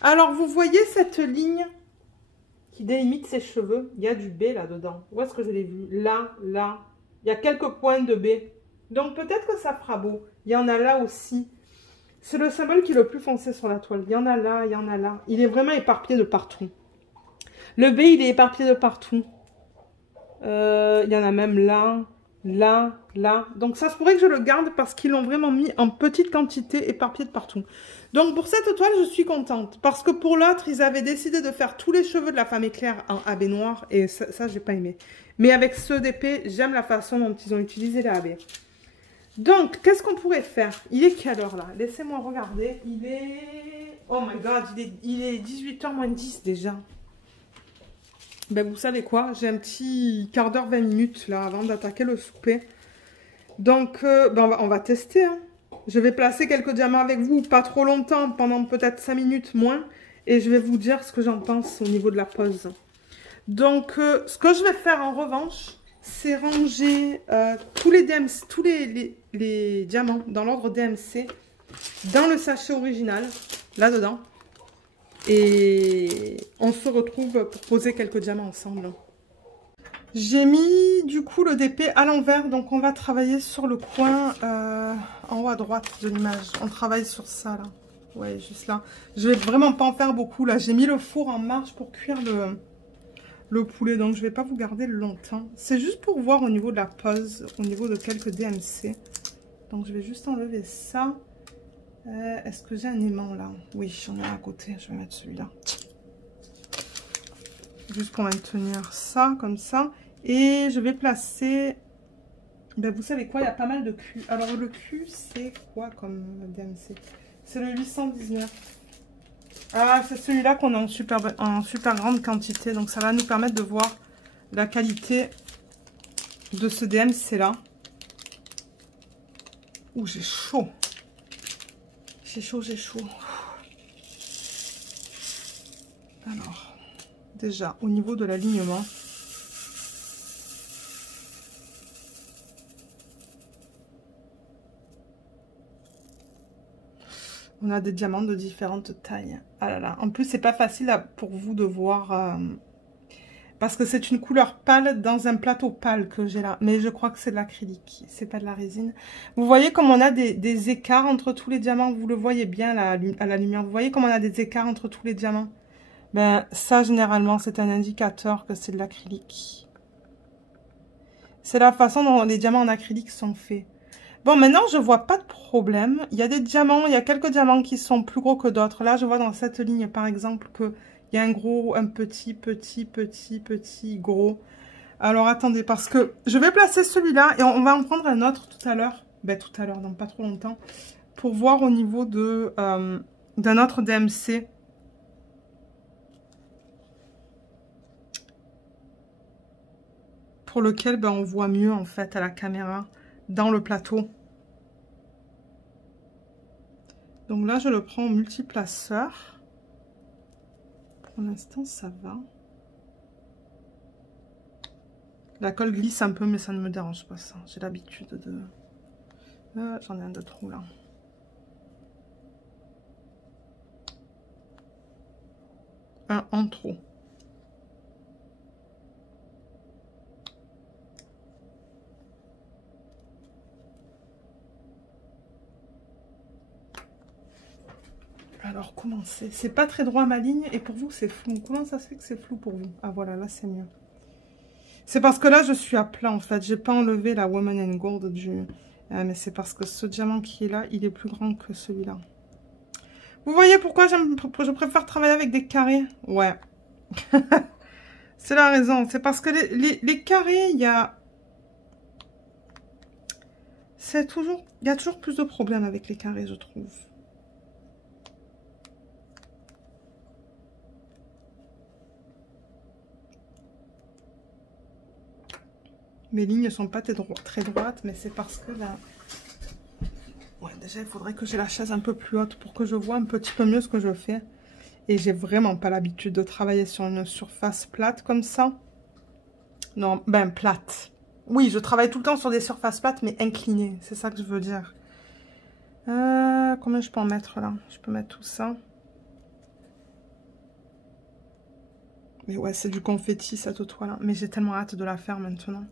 Alors, vous voyez cette ligne qui délimite ses cheveux? Il y a du B là-dedans. Où est-ce que je l'ai vu? Là, là. Il y a quelques points de B. Donc, peut-être que ça fera beau. Il y en a là aussi. C'est le symbole qui est le plus foncé sur la toile. Il y en a là, il y en a là. Il est vraiment éparpillé de partout. Le B, il est éparpillé de partout. Il y en a même là, là, là. Donc, ça se pourrait que je le garde parce qu'ils l'ont vraiment mis en petite quantité, éparpillé de partout. Donc, pour cette toile, je suis contente. Parce que pour l'autre, ils avaient décidé de faire tous les cheveux de la femme éclair en AB noir. Et ça j'ai pas aimé. Mais avec ceux d'épée, j'aime la façon dont ils ont utilisé les AB. Donc, qu'est-ce qu'on pourrait faire? Il est quelle heure là? Laissez-moi regarder. Il est... Oh my god, il est 18h moins 10 déjà. Ben, vous savez quoi? J'ai un petit quart d'heure, 20 minutes là avant d'attaquer le souper. Donc, ben, on va tester. Hein. Je vais placer quelques diamants avec vous, pas trop longtemps, pendant peut-être 5 minutes moins. Et je vais vous dire ce que j'en pense au niveau de la pause. Donc, ce que je vais faire en revanche, c'est ranger tous les DMC, les diamants dans l'ordre DMC dans le sachet original, là-dedans. Et on se retrouve pour poser quelques diamants ensemble. J'ai mis du coup le DP à l'envers, donc on va travailler sur le coin en haut à droite de l'image. On travaille sur ça là. Ouais, juste là. Je vais vraiment pas en faire beaucoup, là. J'ai mis le four en marche pour cuire le poulet, donc je vais pas vous garder longtemps. C'est juste pour voir au niveau de la pose, au niveau de quelques DMC. Donc je vais juste enlever ça. Est-ce que j'ai un aimant là? Oui, j'en ai un à côté. Je vais mettre celui-là. Juste pour maintenir ça, comme ça. Et je vais placer... Ben, vous savez quoi? Il y a pas mal de cul. Alors le cul, c'est quoi comme DMC? C'est le 819. Ah, c'est celui-là qu'on a en super grande quantité. Donc ça va nous permettre de voir la qualité de ce DMC là. Ouh, j'ai chaud. J'ai chaud, j'ai chaud. Alors, déjà, au niveau de l'alignement, on a des diamants de différentes tailles. Ah là là. En plus, c'est pas facile pour vous de voir... parce que c'est une couleur pâle dans un plateau pâle que j'ai là. Mais je crois que c'est de l'acrylique. C'est pas de la résine. Vous voyez comme on a des écarts entre tous les diamants. Vous le voyez bien là, à la lumière. Vous voyez comme on a des écarts entre tous les diamants. Ben, ça, généralement, c'est un indicateur que c'est de l'acrylique. C'est la façon dont les diamants en acrylique sont faits. Bon, maintenant, je vois pas de problème. Il y a des diamants, il y a quelques diamants qui sont plus gros que d'autres. Là, je vois dans cette ligne, par exemple, que il y a un gros, un petit, gros. Alors, attendez, parce que je vais placer celui-là et on va en prendre un autre tout à l'heure. Ben, tout à l'heure, dans pas trop longtemps. Pour voir au niveau de d'un autre DMC. Pour lequel ben, on voit mieux, en fait, à la caméra, dans le plateau. Donc là, je le prends au multiplaceur. Pour l'instant, ça va. La colle glisse un peu, mais ça ne me dérange pas, ça. J'ai l'habitude de... j'en ai un de trop, là. Un en trop. Alors, comment c'est? C'est pas très droit à ma ligne, et pour vous, c'est flou. Comment ça se fait que c'est flou pour vous? Ah, voilà, là, c'est mieux. C'est parce que là, je suis à plat, en fait. J'ai pas enlevé la Woman in Gold du... mais c'est parce que ce diamant qui est là, il est plus grand que celui-là. Vous voyez pourquoi je préfère travailler avec des carrés? Ouais. C'est la raison. C'est parce que les carrés, il y a... Il y a toujours plus de problèmes avec les carrés, je trouve. Mes lignes ne sont pas très droites, mais c'est parce que là... Ouais, déjà, il faudrait que j'ai la chaise un peu plus haute pour que je vois un petit peu mieux ce que je fais. Et j'ai vraiment pas l'habitude de travailler sur une surface plate comme ça. Non, ben plate. Oui, je travaille tout le temps sur des surfaces plates, mais inclinées. C'est ça que je veux dire. Combien je peux en mettre là? Je peux mettre tout ça. Mais ouais, c'est du confetti cette toile. Mais j'ai tellement hâte de la faire maintenant.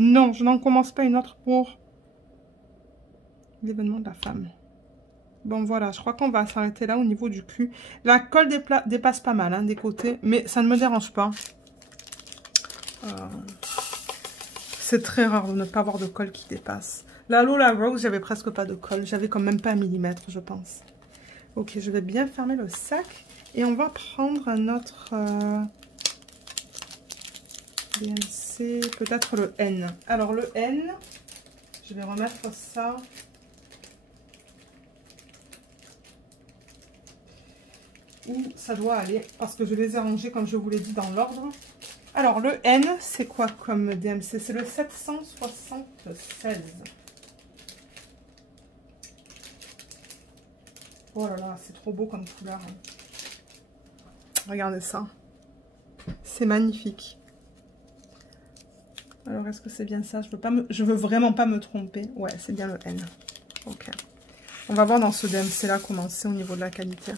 Non, je n'en commence pas une autre pour l'événement de la femme. Bon, voilà, je crois qu'on va s'arrêter là au niveau du cul. La colle dépasse pas mal, hein, des côtés, mais ça ne me dérange pas. C'est très rare de ne pas avoir de colle qui dépasse. La Lola Rose, j'avais presque pas de colle. J'avais quand même pas un millimètre, je pense. Ok, je vais bien fermer le sac. Et on va prendre un autre DMC, peut-être le N. Alors le N, je vais remettre ça... où ça doit aller, parce que je les ai rangés comme je vous l'ai dit dans l'ordre. Alors le N, c'est quoi comme DMC? C'est le 776. Oh là là, c'est trop beau comme couleur. Regardez ça. C'est magnifique. Alors est-ce que c'est bien ça? Je veux vraiment pas me tromper. Ouais, c'est bien le N. Ok. On va voir dans ce DMC là comment c'est au niveau de la qualité.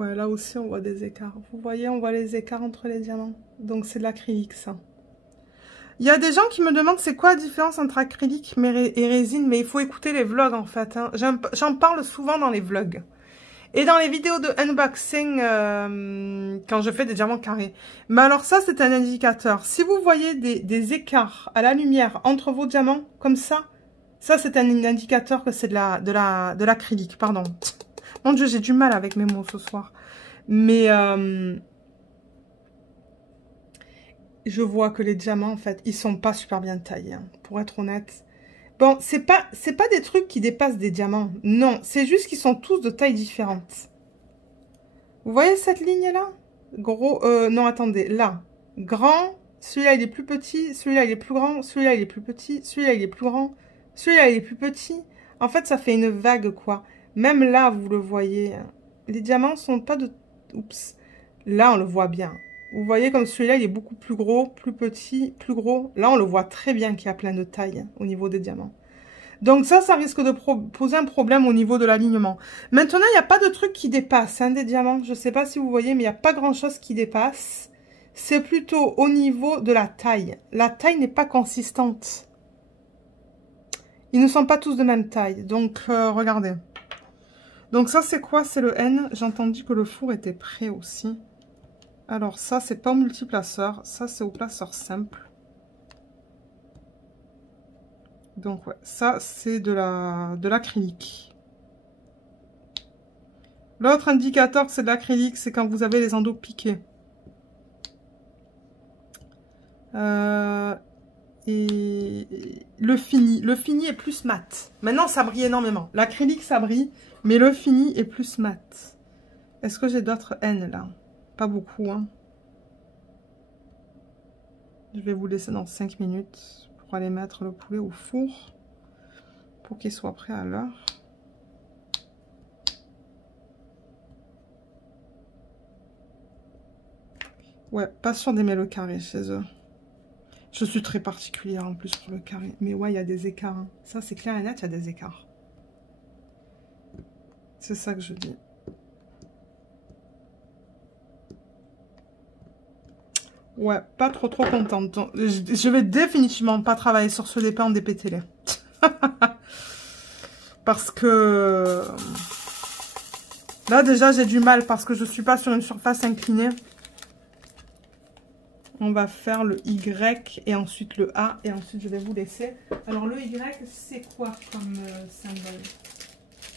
Ouais, là aussi, on voit des écarts. Vous voyez, on voit les écarts entre les diamants. Donc, c'est de l'acrylique, ça. Il y a des gens qui me demandent c'est quoi la différence entre acrylique et résine. Mais il faut écouter les vlogs, en fait. Hein. J'en parle souvent dans les vlogs. Et dans les vidéos de unboxing, quand je fais des diamants carrés. Mais alors ça, c'est un indicateur. Si vous voyez des écarts à la lumière entre vos diamants, comme ça c'est un indicateur que c'est de l'acrylique, pardon. Mon Dieu, j'ai du mal avec mes mots ce soir. Mais je vois que les diamants, en fait, ils sont pas super bien taillés, hein, pour être honnête. Bon, c'est pas des trucs qui dépassent des diamants. Non, c'est juste qu'ils sont tous de tailles différentes. Vous voyez cette ligne-là? Gros, non, attendez, là. Grand, celui-là, il est plus petit, celui-là, il est plus grand, celui-là, il est plus petit, celui-là, il est plus grand, celui-là, il est plus petit. En fait, ça fait une vague, quoi. Même là, vous le voyez. Les diamants sont pas de... Oups. Là, on le voit bien. Vous voyez comme celui-là, il est beaucoup plus gros, plus petit, plus gros. Là, on le voit très bien qu'il y a plein de tailles au niveau des diamants. Donc ça risque de poser un problème au niveau de l'alignement. Maintenant, il n'y a pas de truc qui dépasse, hein, des diamants. Je ne sais pas si vous voyez, mais il n'y a pas grand-chose qui dépasse. C'est plutôt au niveau de la taille. La taille n'est pas consistante. Ils ne sont pas tous de même taille. Donc, regardez. Donc ça, c'est quoi? C'est le N. J'ai entendu que le four était prêt aussi. Alors ça, c'est pas au multiplaceur. Ça, c'est au placeur simple. Donc ouais, ça c'est de l'acrylique. L'autre indicateur que c'est de l'acrylique, c'est quand vous avez les endos piqués. Et le fini est plus mat. Maintenant ça brille énormément. L'acrylique ça brille, mais le fini est plus mat. Est-ce que j'ai d'autres N là? Pas beaucoup, hein. Je vais vous laisser dans 5 minutes. Pour aller mettre le poulet au four pour qu'il soit prêt à l'heure. Ouais, pas sûr d'aimer le carré chez eux. Je suis très particulière en plus pour le carré. Mais ouais, il y a des écarts. Hein. Ça, c'est clair et net, il y a des écarts. C'est ça que je dis. Ouais, pas trop contente. Je vais définitivement pas travailler sur ce dépôt en DPTL. Parce que... Là, déjà, j'ai du mal parce que je suis pas sur une surface inclinée. On va faire le Y et ensuite le A. Et ensuite, je vais vous laisser. Alors, le Y, c'est quoi comme symbole?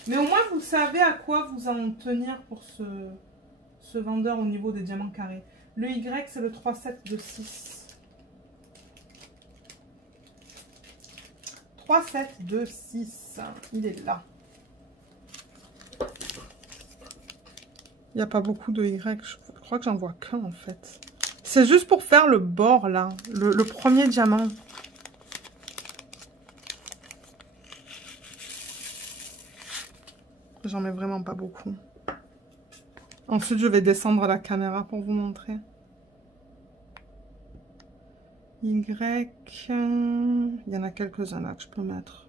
Mais au moins, vous savez à quoi vous en tenir pour ce vendeur au niveau des diamants carrés. Le Y, c'est le 3-7-2-6. 3-7-2-6. Il est là. Il n'y a pas beaucoup de Y. Je crois que j'en vois qu'un, en fait. C'est juste pour faire le bord, là. Le premier diamant. J'en mets vraiment pas beaucoup. Ensuite, je vais descendre la caméra pour vous montrer. Y. Il y en a quelques-uns là que je peux mettre.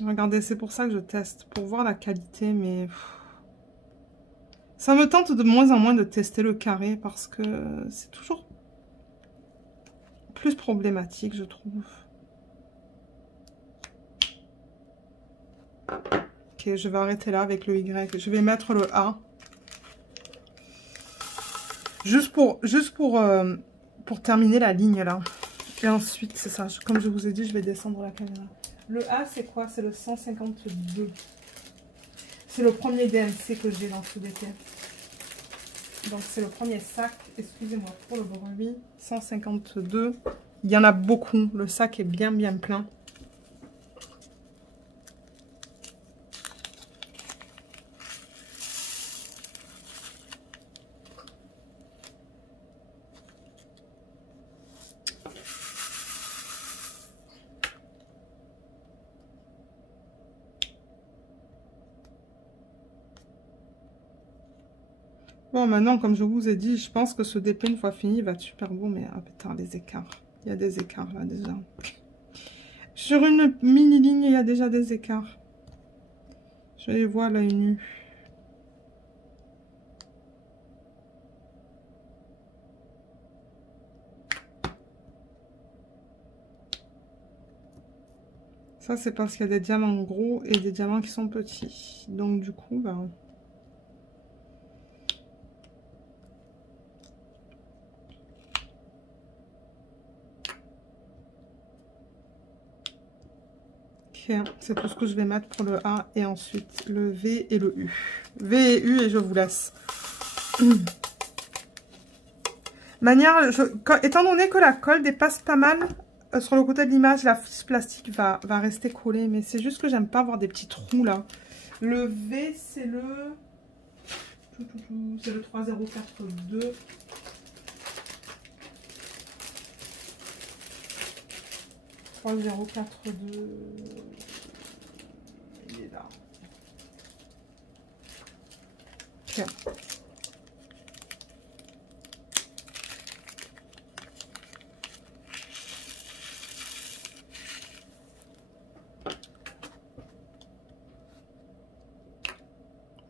Regardez, c'est pour ça que je teste. Pour voir la qualité, mais... Ça me tente de moins en moins de tester le carré parce que c'est toujours plus problématique, je trouve. Ok, je vais arrêter là avec le Y. Je vais mettre le A. Juste pour terminer la ligne là. Et ensuite, c'est ça. Comme je vous ai dit, je vais descendre la caméra. Le A, c'est quoi? C'est le 152. C'est le premier DMC que j'ai dans ce DP. Donc, c'est le premier sac. Excusez-moi pour le bruit. 152. Il y en a beaucoup. Le sac est bien plein. Bon, maintenant, comme je vous ai dit, je pense que ce DP, une fois fini, il va être super beau. Mais, ah putain, les écarts. Il y a des écarts, là, déjà. Sur une mini ligne, il y a déjà des écarts. Je les vois à l'œil nu. Ça, c'est parce qu'il y a des diamants gros et des diamants qui sont petits. Donc, du coup, ben... ok, c'est tout ce que je vais mettre pour le A. Et ensuite, le V et le U. V et U et je vous laisse. Étant donné que la colle dépasse pas mal... sur le côté de l'image, la fiche plastique va rester collée. Mais c'est juste que j'aime pas avoir des petits trous là. Le V, c'est le... c'est le 3042. Il est là. Ok.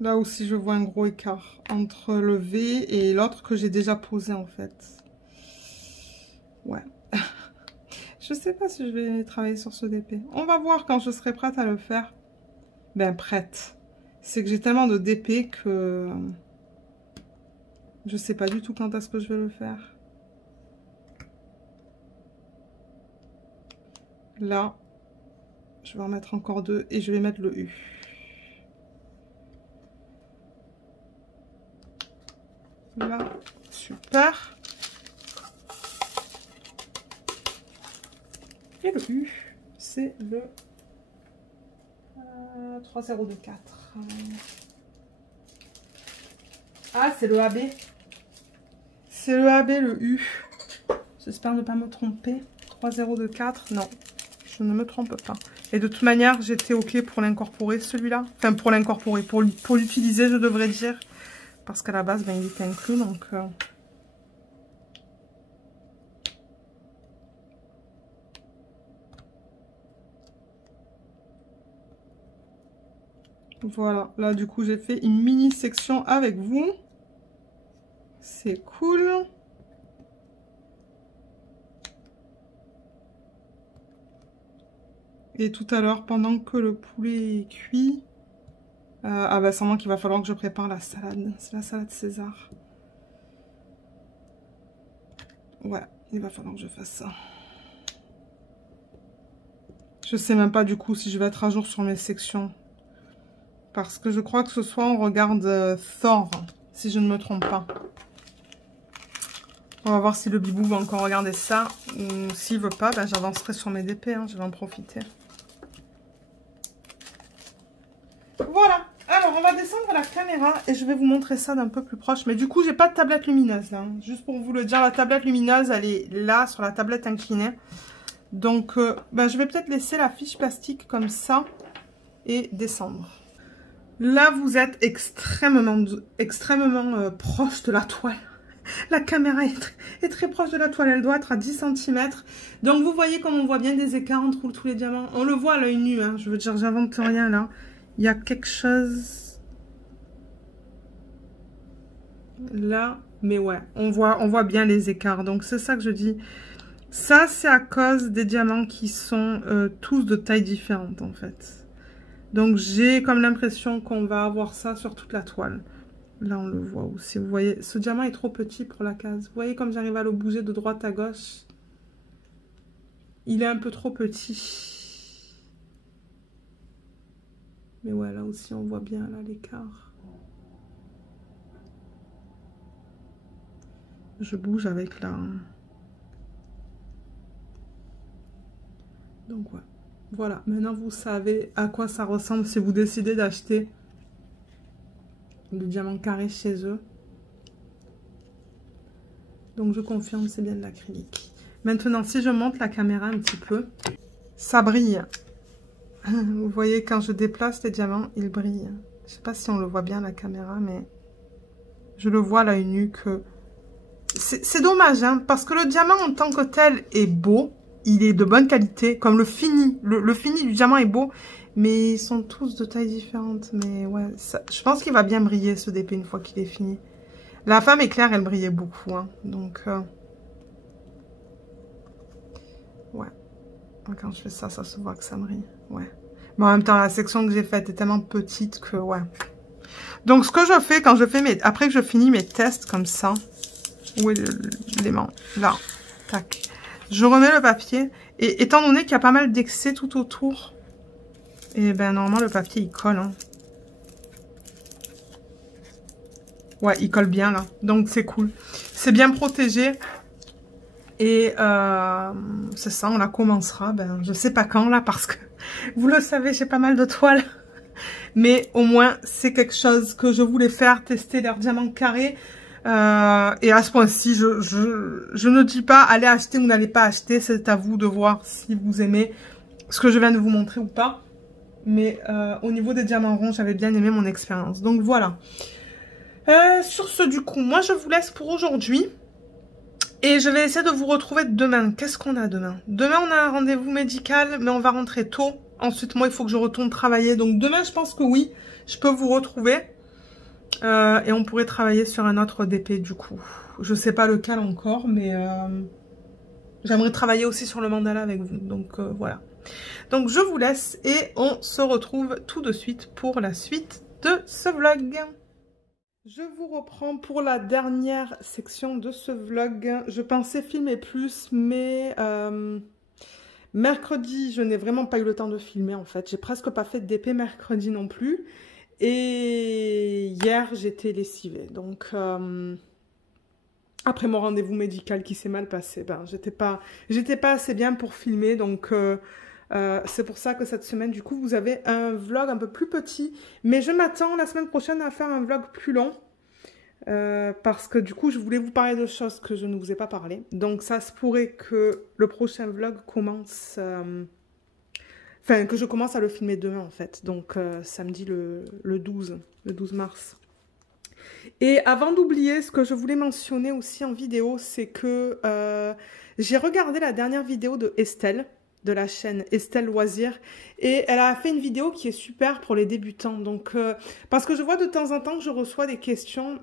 Là aussi, je vois un gros écart entre le V et l'autre que j'ai déjà posé, en fait. Ouais. Je sais pas si je vais travailler sur ce DP. On va voir quand je serai prête à le faire. Ben, prête. C'est que j'ai tellement de DP que... je sais pas du tout quand est-ce que je vais le faire. Là. Je vais en mettre encore deux et je vais mettre le U. Là, super. Et le U, c'est le 3024. Ah, c'est le AB. C'est le AB, le U. J'espère ne pas me tromper. 3024, non, je ne me trompe pas. Et de toute manière, j'étais OK pour l'incorporer, celui-là. Enfin, pour l'incorporer, pour l'utiliser, je devrais dire. Parce qu'à la base, ben, il est inclus, donc... Voilà, là, du coup, j'ai fait une mini section avec vous. C'est cool. Et tout à l'heure, pendant que le poulet est cuit... ah bah, sûrement qu'il va falloir que je prépare la salade. C'est la salade César. Ouais, il va falloir que je fasse ça. Je sais même pas du coup si je vais être à jour sur mes sections. Parce que je crois que ce soir on regarde Thor, si je ne me trompe pas. On va voir si le bibou va encore regarder ça. Ou s'il veut pas, ben j'avancerai sur mes DP, hein, je vais en profiter. Voilà. Alors, on va descendre la caméra et je vais vous montrer ça d'un peu plus proche. Mais du coup, j'ai pas de tablette lumineuse. Là, hein. Juste pour vous le dire, la tablette lumineuse, elle est là, sur la tablette inclinée. Donc, ben, je vais peut-être laisser la fiche plastique comme ça et descendre. Là, vous êtes extrêmement proche de la toile. La caméra est très proche de la toile. Elle doit être à 10 cm. Donc, vous voyez comme on voit bien des écarts entre tous les diamants. On le voit à l'œil nu. Hein. Je veux dire, j'invente rien là. Il y a quelque chose là, mais ouais, on voit bien les écarts. Donc c'est ça que je dis. Ça, c'est à cause des diamants qui sont tous de tailles différentes en fait. Donc j'ai comme l'impression qu'on va avoir ça sur toute la toile. Là, on le voit aussi. Vous voyez, ce diamant est trop petit pour la case. Vous voyez comme j'arrive à le bouger de droite à gauche. Il est un peu trop petit. Mais ouais, là aussi, on voit bien là l'écart. Je bouge avec la... Donc ouais. Voilà, maintenant vous savez à quoi ça ressemble si vous décidez d'acheter le diamant carré chez eux. Donc je confirme, c'est bien de l'acrylique. Maintenant, si je monte la caméra un petit peu, ça brille. Vous voyez, quand je déplace les diamants, ils brillent. Je sais pas si on le voit bien à la caméra, mais je le vois à l'œil nu que... C'est dommage, hein, parce que le diamant en tant que tel est beau. il est de bonne qualité, comme le fini. Le fini du diamant est beau, mais ils sont tous de tailles différentes. Mais ouais, ça, je pense qu'il va bien briller ce DP une fois qu'il est fini. La femme éclair, elle brillait beaucoup, hein, donc... ouais. Quand je fais ça, ça se voit que ça brille. Ouais. Mais en même temps, la section que j'ai faite est tellement petite que, ouais. Donc, ce que je fais quand je fais mes... Après que je finis mes tests comme ça, où est l'aimant? Là. Tac. Je remets le papier. Et étant donné qu'il y a pas mal d'excès tout autour, et ben, normalement, le papier, il colle, hein. Ouais, il colle bien, là. Donc, c'est cool. C'est bien protégé. Et c'est ça, on la commencera, ben, je sais pas quand là, parce que vous le savez, j'ai pas mal de toiles. Mais au moins, c'est quelque chose que je voulais faire, tester leur diamant carré. Et à ce point-ci, je ne dis pas allez acheter ou n'allez pas acheter, c'est à vous de voir si vous aimez ce que je viens de vous montrer ou pas. Mais au niveau des diamants ronds, j'avais bien aimé mon expérience. Donc voilà. Sur ce, du coup, moi je vous laisse pour aujourd'hui. Et je vais essayer de vous retrouver demain. Qu'est-ce qu'on a demain? Demain, on a un rendez-vous médical, mais on va rentrer tôt. Ensuite, moi, il faut que je retourne travailler. Donc, demain, je pense que oui, je peux vous retrouver. Et on pourrait travailler sur un autre DP, du coup. Je sais pas lequel encore, mais j'aimerais travailler aussi sur le mandala avec vous. Donc, voilà. Donc, je vous laisse et on se retrouve tout de suite pour la suite de ce vlog. Je vous reprends pour la dernière section de ce vlog. Je pensais filmer plus, mais mercredi, je n'ai vraiment pas eu le temps de filmer en fait. J'ai presque pas fait de DP mercredi non plus. Et hier, j'étais lessivée. Donc, après mon rendez-vous médical qui s'est mal passé, ben, j'étais pas assez bien pour filmer. Donc, c'est pour ça que cette semaine, du coup, vous avez un vlog un peu plus petit. Mais je m'attends la semaine prochaine à faire un vlog plus long. Parce que du coup, je voulais vous parler de choses que je ne vous ai pas parlé. Donc, ça se pourrait que le prochain vlog commence... Enfin, que je commence à le filmer demain, en fait. Donc, samedi le 12 mars. Et avant d'oublier, ce que je voulais mentionner aussi en vidéo, c'est que j'ai regardé la dernière vidéo de Estelle, de la chaîne Estelle Loisirs, et elle a fait une vidéo qui est super pour les débutants. Donc, parce que je vois de temps en temps que je reçois des questions,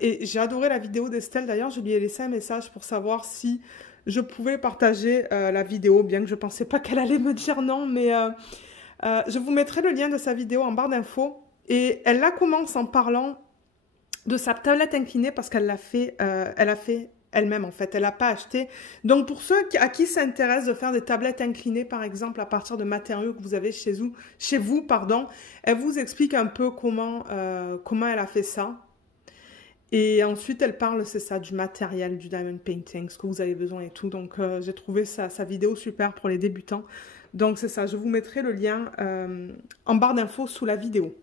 et j'ai adoré la vidéo d'Estelle. D'ailleurs, je lui ai laissé un message pour savoir si je pouvais partager la vidéo, bien que je pensais pas qu'elle allait me dire non, mais je vous mettrai le lien de sa vidéo en barre d'infos. Et elle la commence en parlant de sa tablette inclinée parce qu'elle l'a fait, elle a fait elle-même en fait, elle n'a pas acheté. Donc pour ceux à qui ça intéresse de faire des tablettes inclinées par exemple à partir de matériaux que vous avez chez vous, pardon, elle vous explique un peu comment elle a fait ça. Et ensuite elle parle, c'est ça, du matériel, du diamond painting, ce que vous avez besoin et tout. Donc j'ai trouvé sa vidéo super pour les débutants. Donc c'est ça, je vous mettrai le lien en barre d'infos sous la vidéo.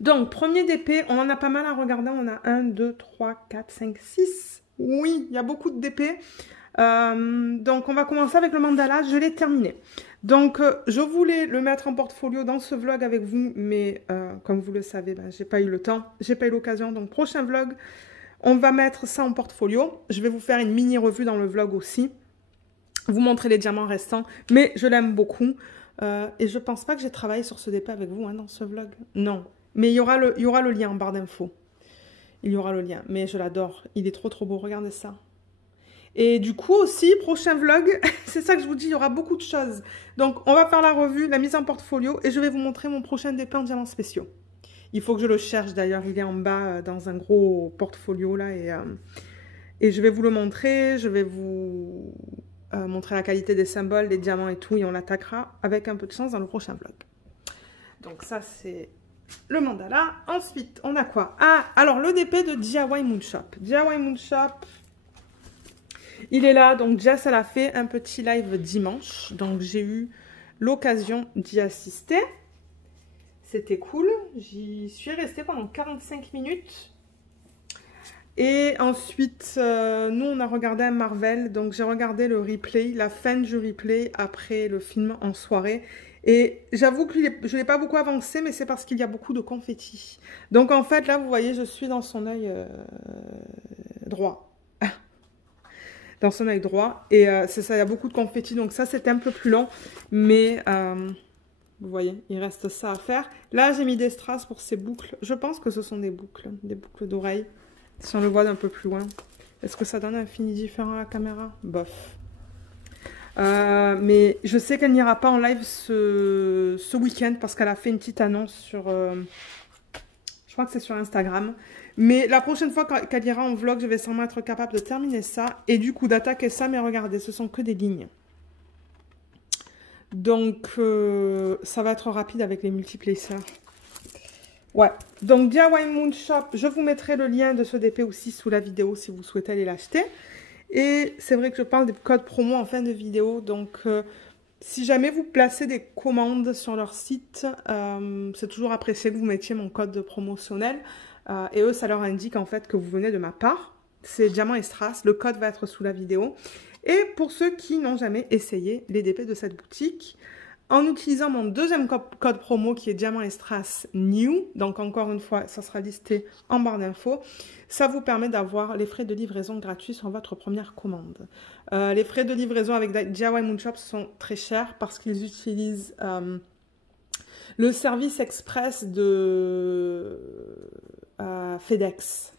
Donc, premier DP, on en a pas mal à regarder. On a 1, 2, 3, 4, 5, 6. Oui, il y a beaucoup de DP. Donc, on va commencer avec le mandala. Je l'ai terminé. Donc, je voulais le mettre en portfolio dans ce vlog avec vous. Mais, comme vous le savez, ben, j'ai pas eu le temps. J'ai pas eu l'occasion. Donc, prochain vlog, on va mettre ça en portfolio. Je vais vous faire une mini revue dans le vlog aussi. Vous montrer les diamants restants. Mais, je l'aime beaucoup. Et je pense pas que j'ai travaillé sur ce DP avec vous hein, dans ce vlog. Non. Mais il y aura le lien en barre d'infos. Il y aura le lien. Mais je l'adore. Il est trop trop beau. Regardez ça. Et du coup aussi, prochain vlog, c'est ça que je vous dis, il y aura beaucoup de choses. Donc on va faire la revue, la mise en portfolio. Et je vais vous montrer mon prochain DP en diamants spéciaux. Il faut que je le cherche d'ailleurs. Il est en bas dans un gros portfolio là. Et je vais vous le montrer. Je vais vous montrer la qualité des symboles, des diamants et tout. Et on l'attaquera avec un peu de chance dans le prochain vlog. Donc ça c'est... le mandala. Ensuite, on a quoi? Ah, alors le DP de DIY Moonshop. DIY Moonshop, il est là. Donc, Jess, elle a fait un petit live dimanche. Donc, j'ai eu l'occasion d'y assister. C'était cool. J'y suis restée pendant 45 minutes. Et ensuite, nous, on a regardé un Marvel. Donc, j'ai regardé le replay, la fin du replay après le film en soirée. Et j'avoue que je n'ai pas beaucoup avancé, mais c'est parce qu'il y a beaucoup de confettis. Donc en fait, là, vous voyez, je suis dans son œil droit. dans son œil droit. Et c'est ça, il y a beaucoup de confettis, donc ça c'était un peu plus long. Mais vous voyez, il reste ça à faire. Là, j'ai mis des strass pour ces boucles. Je pense que ce sont des boucles d'oreilles. Si on le voit d'un peu plus loin. Est-ce que ça donne un fini différent à la caméra? Bof. Mais je sais qu'elle n'ira pas en live ce week-end parce qu'elle a fait une petite annonce sur... je crois que c'est sur Instagram. Mais la prochaine fois qu'elle ira en vlog, je vais sûrement être capable de terminer ça. Et du coup, d'attaquer ça. Mais regardez, ce sont que des lignes. Donc, ça va être rapide avec les multiplacers. Ouais. Donc, DIY Moon Shop, je vous mettrai le lien de ce DP aussi sous la vidéo si vous souhaitez aller l'acheter. Et c'est vrai que je parle des codes promo en fin de vidéo. Donc, si jamais vous placez des commandes sur leur site, c'est toujours apprécié que vous mettiez mon code promotionnel. Et eux, ça leur indique en fait que vous venez de ma part. C'est Diamant et Strass. Le code va être sous la vidéo. Et pour ceux qui n'ont jamais essayé les DP de cette boutique, en utilisant mon deuxième code promo qui est Diamant et Strass New, donc encore une fois, ça sera listé en barre d'infos, ça vous permet d'avoir les frais de livraison gratuits sur votre première commande. Les frais de livraison avec DIY Moon Shop sont très chers parce qu'ils utilisent le service express de FedEx.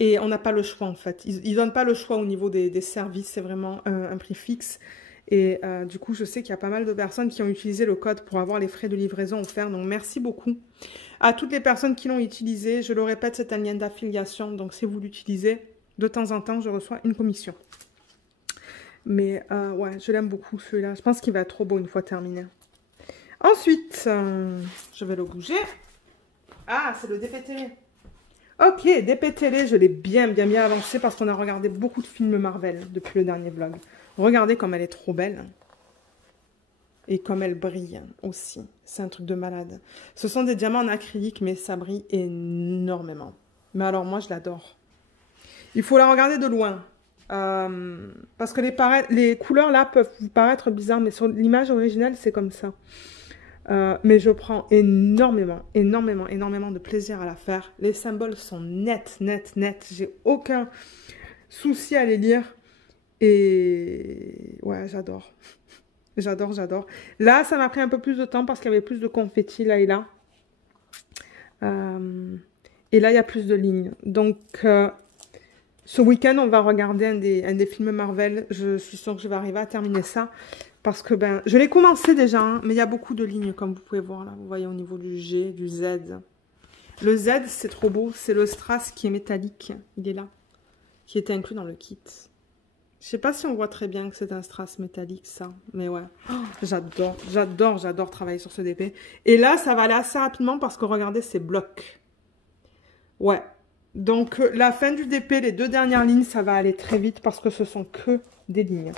Et on n'a pas le choix en fait. Ils ne donnent pas le choix au niveau des services, c'est vraiment un prix fixe. Et du coup, je sais qu'il y a pas mal de personnes qui ont utilisé le code pour avoir les frais de livraison offerts. Donc, merci beaucoup à toutes les personnes qui l'ont utilisé. Je le répète, c'est un lien d'affiliation. Donc, si vous l'utilisez, de temps en temps, je reçois une commission. Mais ouais, je l'aime beaucoup celui-là. Je pense qu'il va être trop beau une fois terminé. Ensuite, je vais le bouger. Ah, c'est le DP télé. Ok, DP télé, je l'ai bien avancé parce qu'on a regardé beaucoup de films Marvel depuis le dernier vlog. Regardez comme elle est trop belle. Et comme elle brille aussi. C'est un truc de malade. Ce sont des diamants en acrylique, mais ça brille énormément. Mais alors, moi, je l'adore. Il faut la regarder de loin. Parce que les couleurs, là, peuvent vous paraître bizarres. Mais sur l'image originale, c'est comme ça. Mais je prends énormément de plaisir à la faire. Les symboles sont nets. J'ai aucun souci à les lire. Et ouais, j'adore. J'adore. Là, ça m'a pris un peu plus de temps parce qu'il y avait plus de confettis là et là. Et là, il y a plus de lignes. Donc, ce week-end, on va regarder un des films Marvel. Je suis sûre que je vais arriver à terminer ça. Parce que, ben, je l'ai commencé déjà, hein, mais il y a beaucoup de lignes, comme vous pouvez voir là. Vous voyez au niveau du G, du Z. Le Z, c'est trop beau. C'est le strass qui est métallique. Il est là. Qui était inclus dans le kit. Je sais pas si on voit très bien que c'est un strass métallique, ça. Mais ouais. Oh, j'adore travailler sur ce DP. Et là, ça va aller assez rapidement parce que, regardez, c'est bloc. Ouais. Donc, la fin du DP, les deux dernières lignes, ça va aller très vite parce que ce sont que des lignes.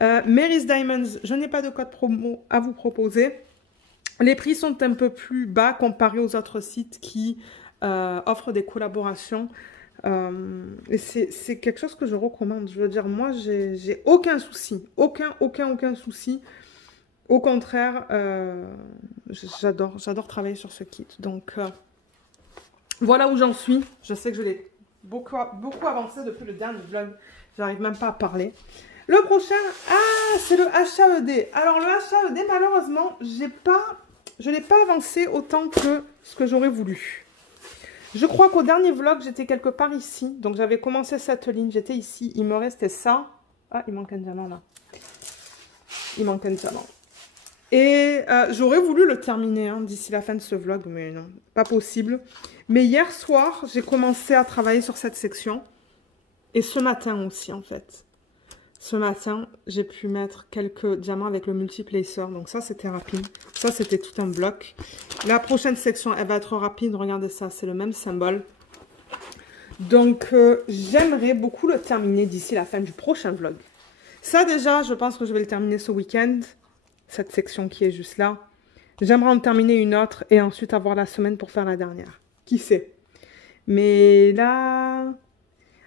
Mary's Diamonds, je n'ai pas de code promo à vous proposer. Les prix sont un peu plus bas comparés aux autres sites qui offrent des collaborations. Et c'est quelque chose que je recommande. Je veux dire, moi, j'ai aucun souci. Aucun souci. Au contraire, j'adore travailler sur ce kit. Donc, voilà où j'en suis. Je sais que je l'ai beaucoup avancé depuis le dernier vlog. J'arrive même pas à parler. Le prochain, c'est le HAED. Alors, le HAED, malheureusement, je n'ai pas avancé autant que ce que j'aurais voulu. Je crois qu'au dernier vlog, j'étais quelque part ici. Donc, j'avais commencé cette ligne. J'étais ici. Il me restait ça. Ah, il manque un diamant, là. Il manque un diamant. Et j'aurais voulu le terminer d'ici la fin de ce vlog. Mais non, pas possible. Mais hier soir, j'ai commencé à travailler sur cette section. Et ce matin aussi, en fait. Ce matin, j'ai pu mettre quelques diamants avec le multiplacer. Donc ça, c'était rapide. Ça, c'était tout un bloc. La prochaine section, elle va être rapide. Regardez ça, c'est le même symbole. Donc, j'aimerais beaucoup le terminer d'ici la fin du prochain vlog. Ça, déjà, je pense que je vais le terminer ce week-end. Cette section qui est juste là. J'aimerais en terminer une autre et ensuite avoir la semaine pour faire la dernière. Qui sait? Mais là...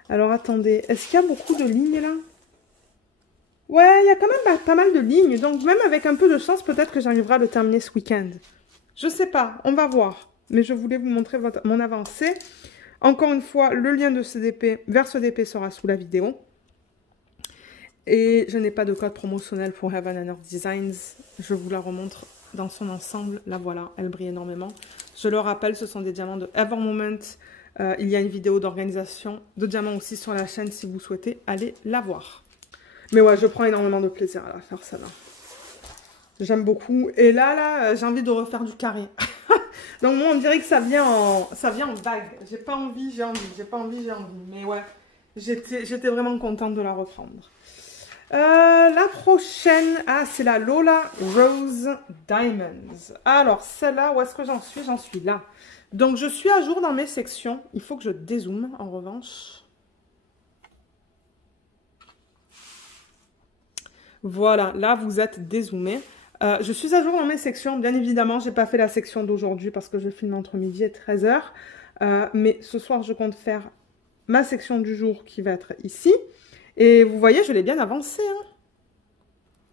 Alors, attendez. Est-ce qu'il y a beaucoup de lignes là? Ouais, il y a quand même pas mal de lignes. Donc, même avec un peu de chance, peut-être que j'arriverai à le terminer ce week-end. Je sais pas, on va voir. Mais je voulais vous montrer mon avancée. Encore une fois, le lien de ce DP vers ce DP sera sous la vidéo. Et je n'ai pas de code promotionnel pour Heaven and Earth Designs. Je vous la remontre dans son ensemble. La voilà, elle brille énormément. Je le rappelle, ce sont des diamants de Ever Moment. Il y a une vidéo d'organisation de diamants aussi sur la chaîne si vous souhaitez aller la voir. Mais ouais, je prends énormément de plaisir à la faire, celle-là. J'aime beaucoup. Et là, j'ai envie de refaire du carré. Donc moi, on dirait que ça vient en vague. J'ai pas envie, j'ai envie. J'ai pas envie, j'ai envie. Mais ouais, j'étais vraiment contente de la reprendre. La prochaine, c'est la Lola Rose Diamonds. Alors, celle-là, où est-ce que j'en suis? J'en suis là. Donc, je suis à jour dans mes sections. Il faut que je dézoome, en revanche. Voilà, là, vous êtes dézoomé. Je suis à jour dans mes sections. Bien évidemment, je n'ai pas fait la section d'aujourd'hui parce que je filme entre midi et 13 h. Mais ce soir, je compte faire ma section du jour qui va être ici. Et vous voyez, je l'ai bien avancé. Hein.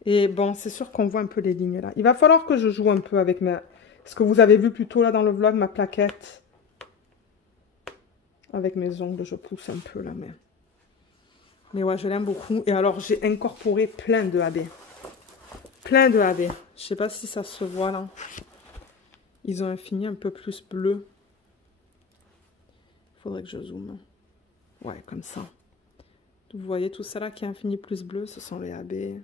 Et bon, c'est sûr qu'on voit un peu les lignes là. Il va falloir que je joue un peu avec ce que vous avez vu plus tôt là dans le vlog, ma plaquette. Avec mes ongles, je pousse un peu là. Mais ouais, je l'aime beaucoup. Et alors, j'ai incorporé plein de AB. Plein de AB. Je sais pas si ça se voit là. Ils ont un fini un peu plus bleu. Il faudrait que je zoome. Ouais, comme ça. Vous voyez tout ça là qui est un fini plus bleu, ce sont les AB.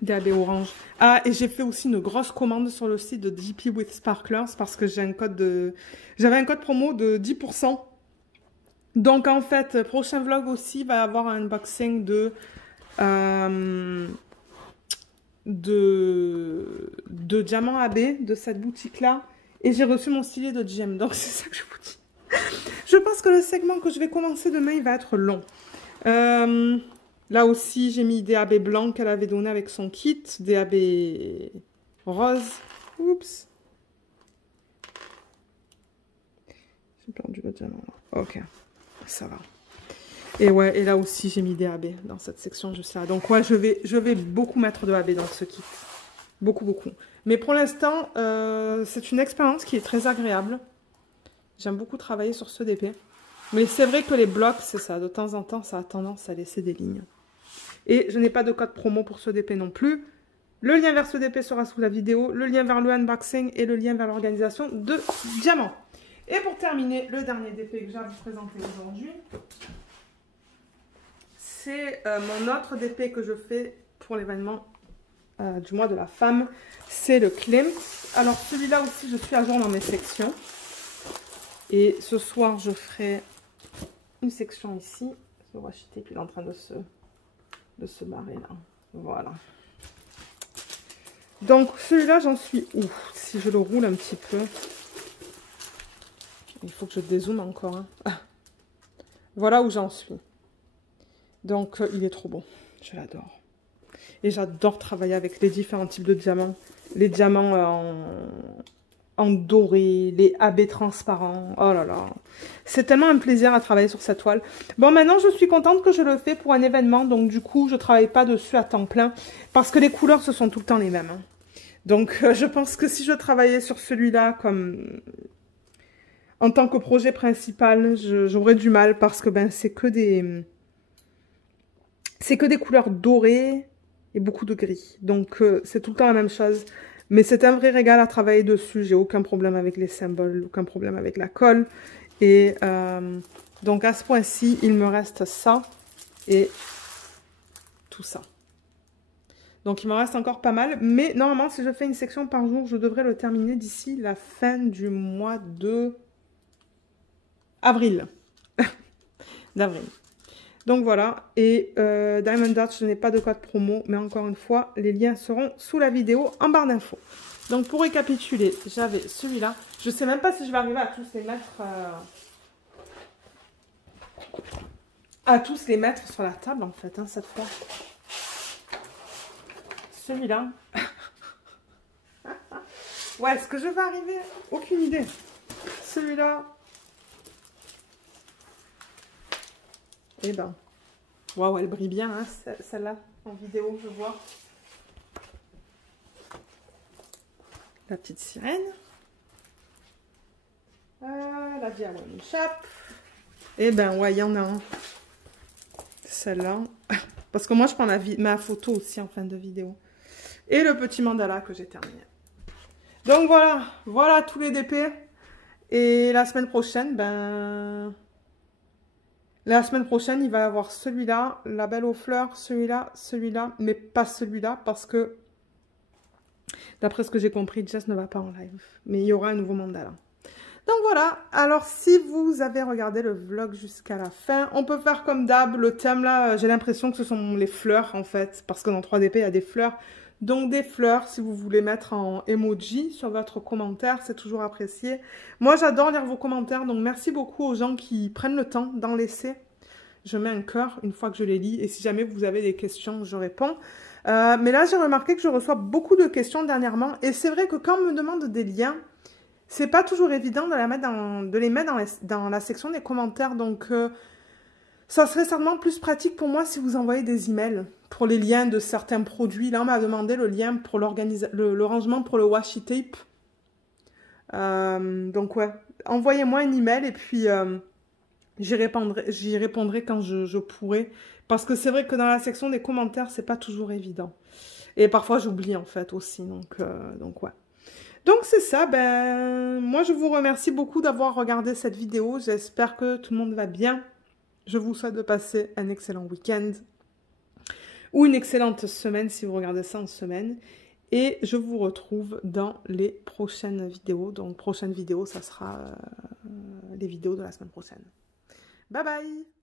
Des AB orange. Ah, et j'ai fait aussi une grosse commande sur le site de DP with Sparklers parce que j'ai un code de... J'avais un code promo de 10%. Donc en fait, prochain vlog aussi va avoir un unboxing de diamants AB de cette boutique-là. Et j'ai reçu mon stylet de gemme. Donc c'est ça que je vous dis. Je pense que le segment que je vais commencer demain, il va être long. Là aussi, j'ai mis des AB blancs qu'elle avait donné avec son kit. Des AB roses. Oups. J'ai perdu le diamant là. Ok. Ça va. Et ouais, et là aussi, j'ai mis des AB dans cette section juste là. Donc ouais, je vais beaucoup mettre de AB dans ce kit. Beaucoup, beaucoup. Mais pour l'instant, c'est une expérience qui est très agréable. J'aime beaucoup travailler sur ce DP. Mais c'est vrai que les blocs, c'est ça. De temps en temps, ça a tendance à laisser des lignes. Et je n'ai pas de code promo pour ce DP non plus. Le lien vers ce DP sera sous la vidéo. Le lien vers le unboxing et le lien vers l'organisation de diamants. Et pour terminer, le dernier DP que j'ai à vous présenter aujourd'hui, c'est mon autre DP que je fais pour l'événement du mois de la femme. C'est le Klimt. Alors celui-là aussi, je suis à jour dans mes sections. Et ce soir, je ferai une section ici. Le Washité qui est en train de se barrer là. Voilà. Donc celui-là, j'en suis où? Si je le roule un petit peu. Il faut que je dézoome encore. Hein. Voilà où j'en suis. Donc il est trop beau. Je l'adore. Et j'adore travailler avec les différents types de diamants. Les diamants en doré, les AB transparents. Oh là là. C'est tellement un plaisir à travailler sur cette toile. Bon, maintenant, je suis contente que je le fais pour un événement. Donc, du coup, je ne travaille pas dessus à temps plein. Parce que les couleurs, ce sont tout le temps les mêmes. Hein. Donc, je pense que si je travaillais sur celui-là comme... En tant que projet principal, j'aurais du mal. Parce que ben, c'est que des couleurs dorées et beaucoup de gris. Donc, c'est tout le temps la même chose. Mais c'est un vrai régal à travailler dessus. J'ai aucun problème avec les symboles, aucun problème avec la colle. Et donc à ce point-ci, il me reste ça et tout ça. Donc il m'en reste encore pas mal. Mais normalement, si je fais une section par jour, je devrais le terminer d'ici la fin du mois de avril. D'avril. Donc voilà. Et Diamond Dot, je n'ai pas de code promo. Mais encore une fois, les liens seront sous la vidéo en barre d'infos. Donc pour récapituler, j'avais celui-là. Je ne sais même pas si je vais arriver à tous les mettre... sur la table en fait, hein, cette fois. Celui-là. Ouais, est-ce que je vais arriver? Aucune idée. Celui-là. Eh ben. Waouh, elle brille bien, hein, celle-là, en vidéo, je vois. La petite sirène. La diamond shop. Eh ben, ouais, il y en a un. Celle-là. Parce que moi, je prends ma photo aussi en fin de vidéo. Et le petit mandala que j'ai terminé. Donc voilà, voilà tous les DP. Et la semaine prochaine, ben... La semaine prochaine, il va y avoir celui-là, la belle aux fleurs, celui-là, mais pas celui-là parce que, d'après ce que j'ai compris, Jess ne va pas en live. Mais il y aura un nouveau mandala. Donc voilà, alors si vous avez regardé le vlog jusqu'à la fin, on peut faire comme d'hab, le thème là, j'ai l'impression que ce sont les fleurs en fait, parce que dans 3DP, il y a des fleurs. Donc des fleurs, si vous voulez mettre en emoji sur votre commentaire, c'est toujours apprécié. Moi, j'adore lire vos commentaires, donc merci beaucoup aux gens qui prennent le temps d'en laisser. Je mets un cœur une fois que je les lis, et si jamais vous avez des questions, je réponds. Mais là, j'ai remarqué que je reçois beaucoup de questions dernièrement, et c'est vrai que quand on me demande des liens, c'est pas toujours évident de les mettre dans la section des commentaires, donc ça serait certainement plus pratique pour moi si vous envoyez des emails pour les liens de certains produits. Là, on m'a demandé le lien pour le rangement pour le washi tape. Donc ouais, envoyez-moi un email et puis j'y répondrai quand je pourrai. Parce que c'est vrai que dans la section des commentaires, c'est pas toujours évident. Et parfois, j'oublie en fait aussi, donc ouais. Donc c'est ça, ben moi je vous remercie beaucoup d'avoir regardé cette vidéo, j'espère que tout le monde va bien. Je vous souhaite de passer un excellent week-end ou une excellente semaine si vous regardez ça en semaine. Et je vous retrouve dans les prochaines vidéos. Donc prochaine vidéo, ça sera les vidéos de la semaine prochaine. Bye bye!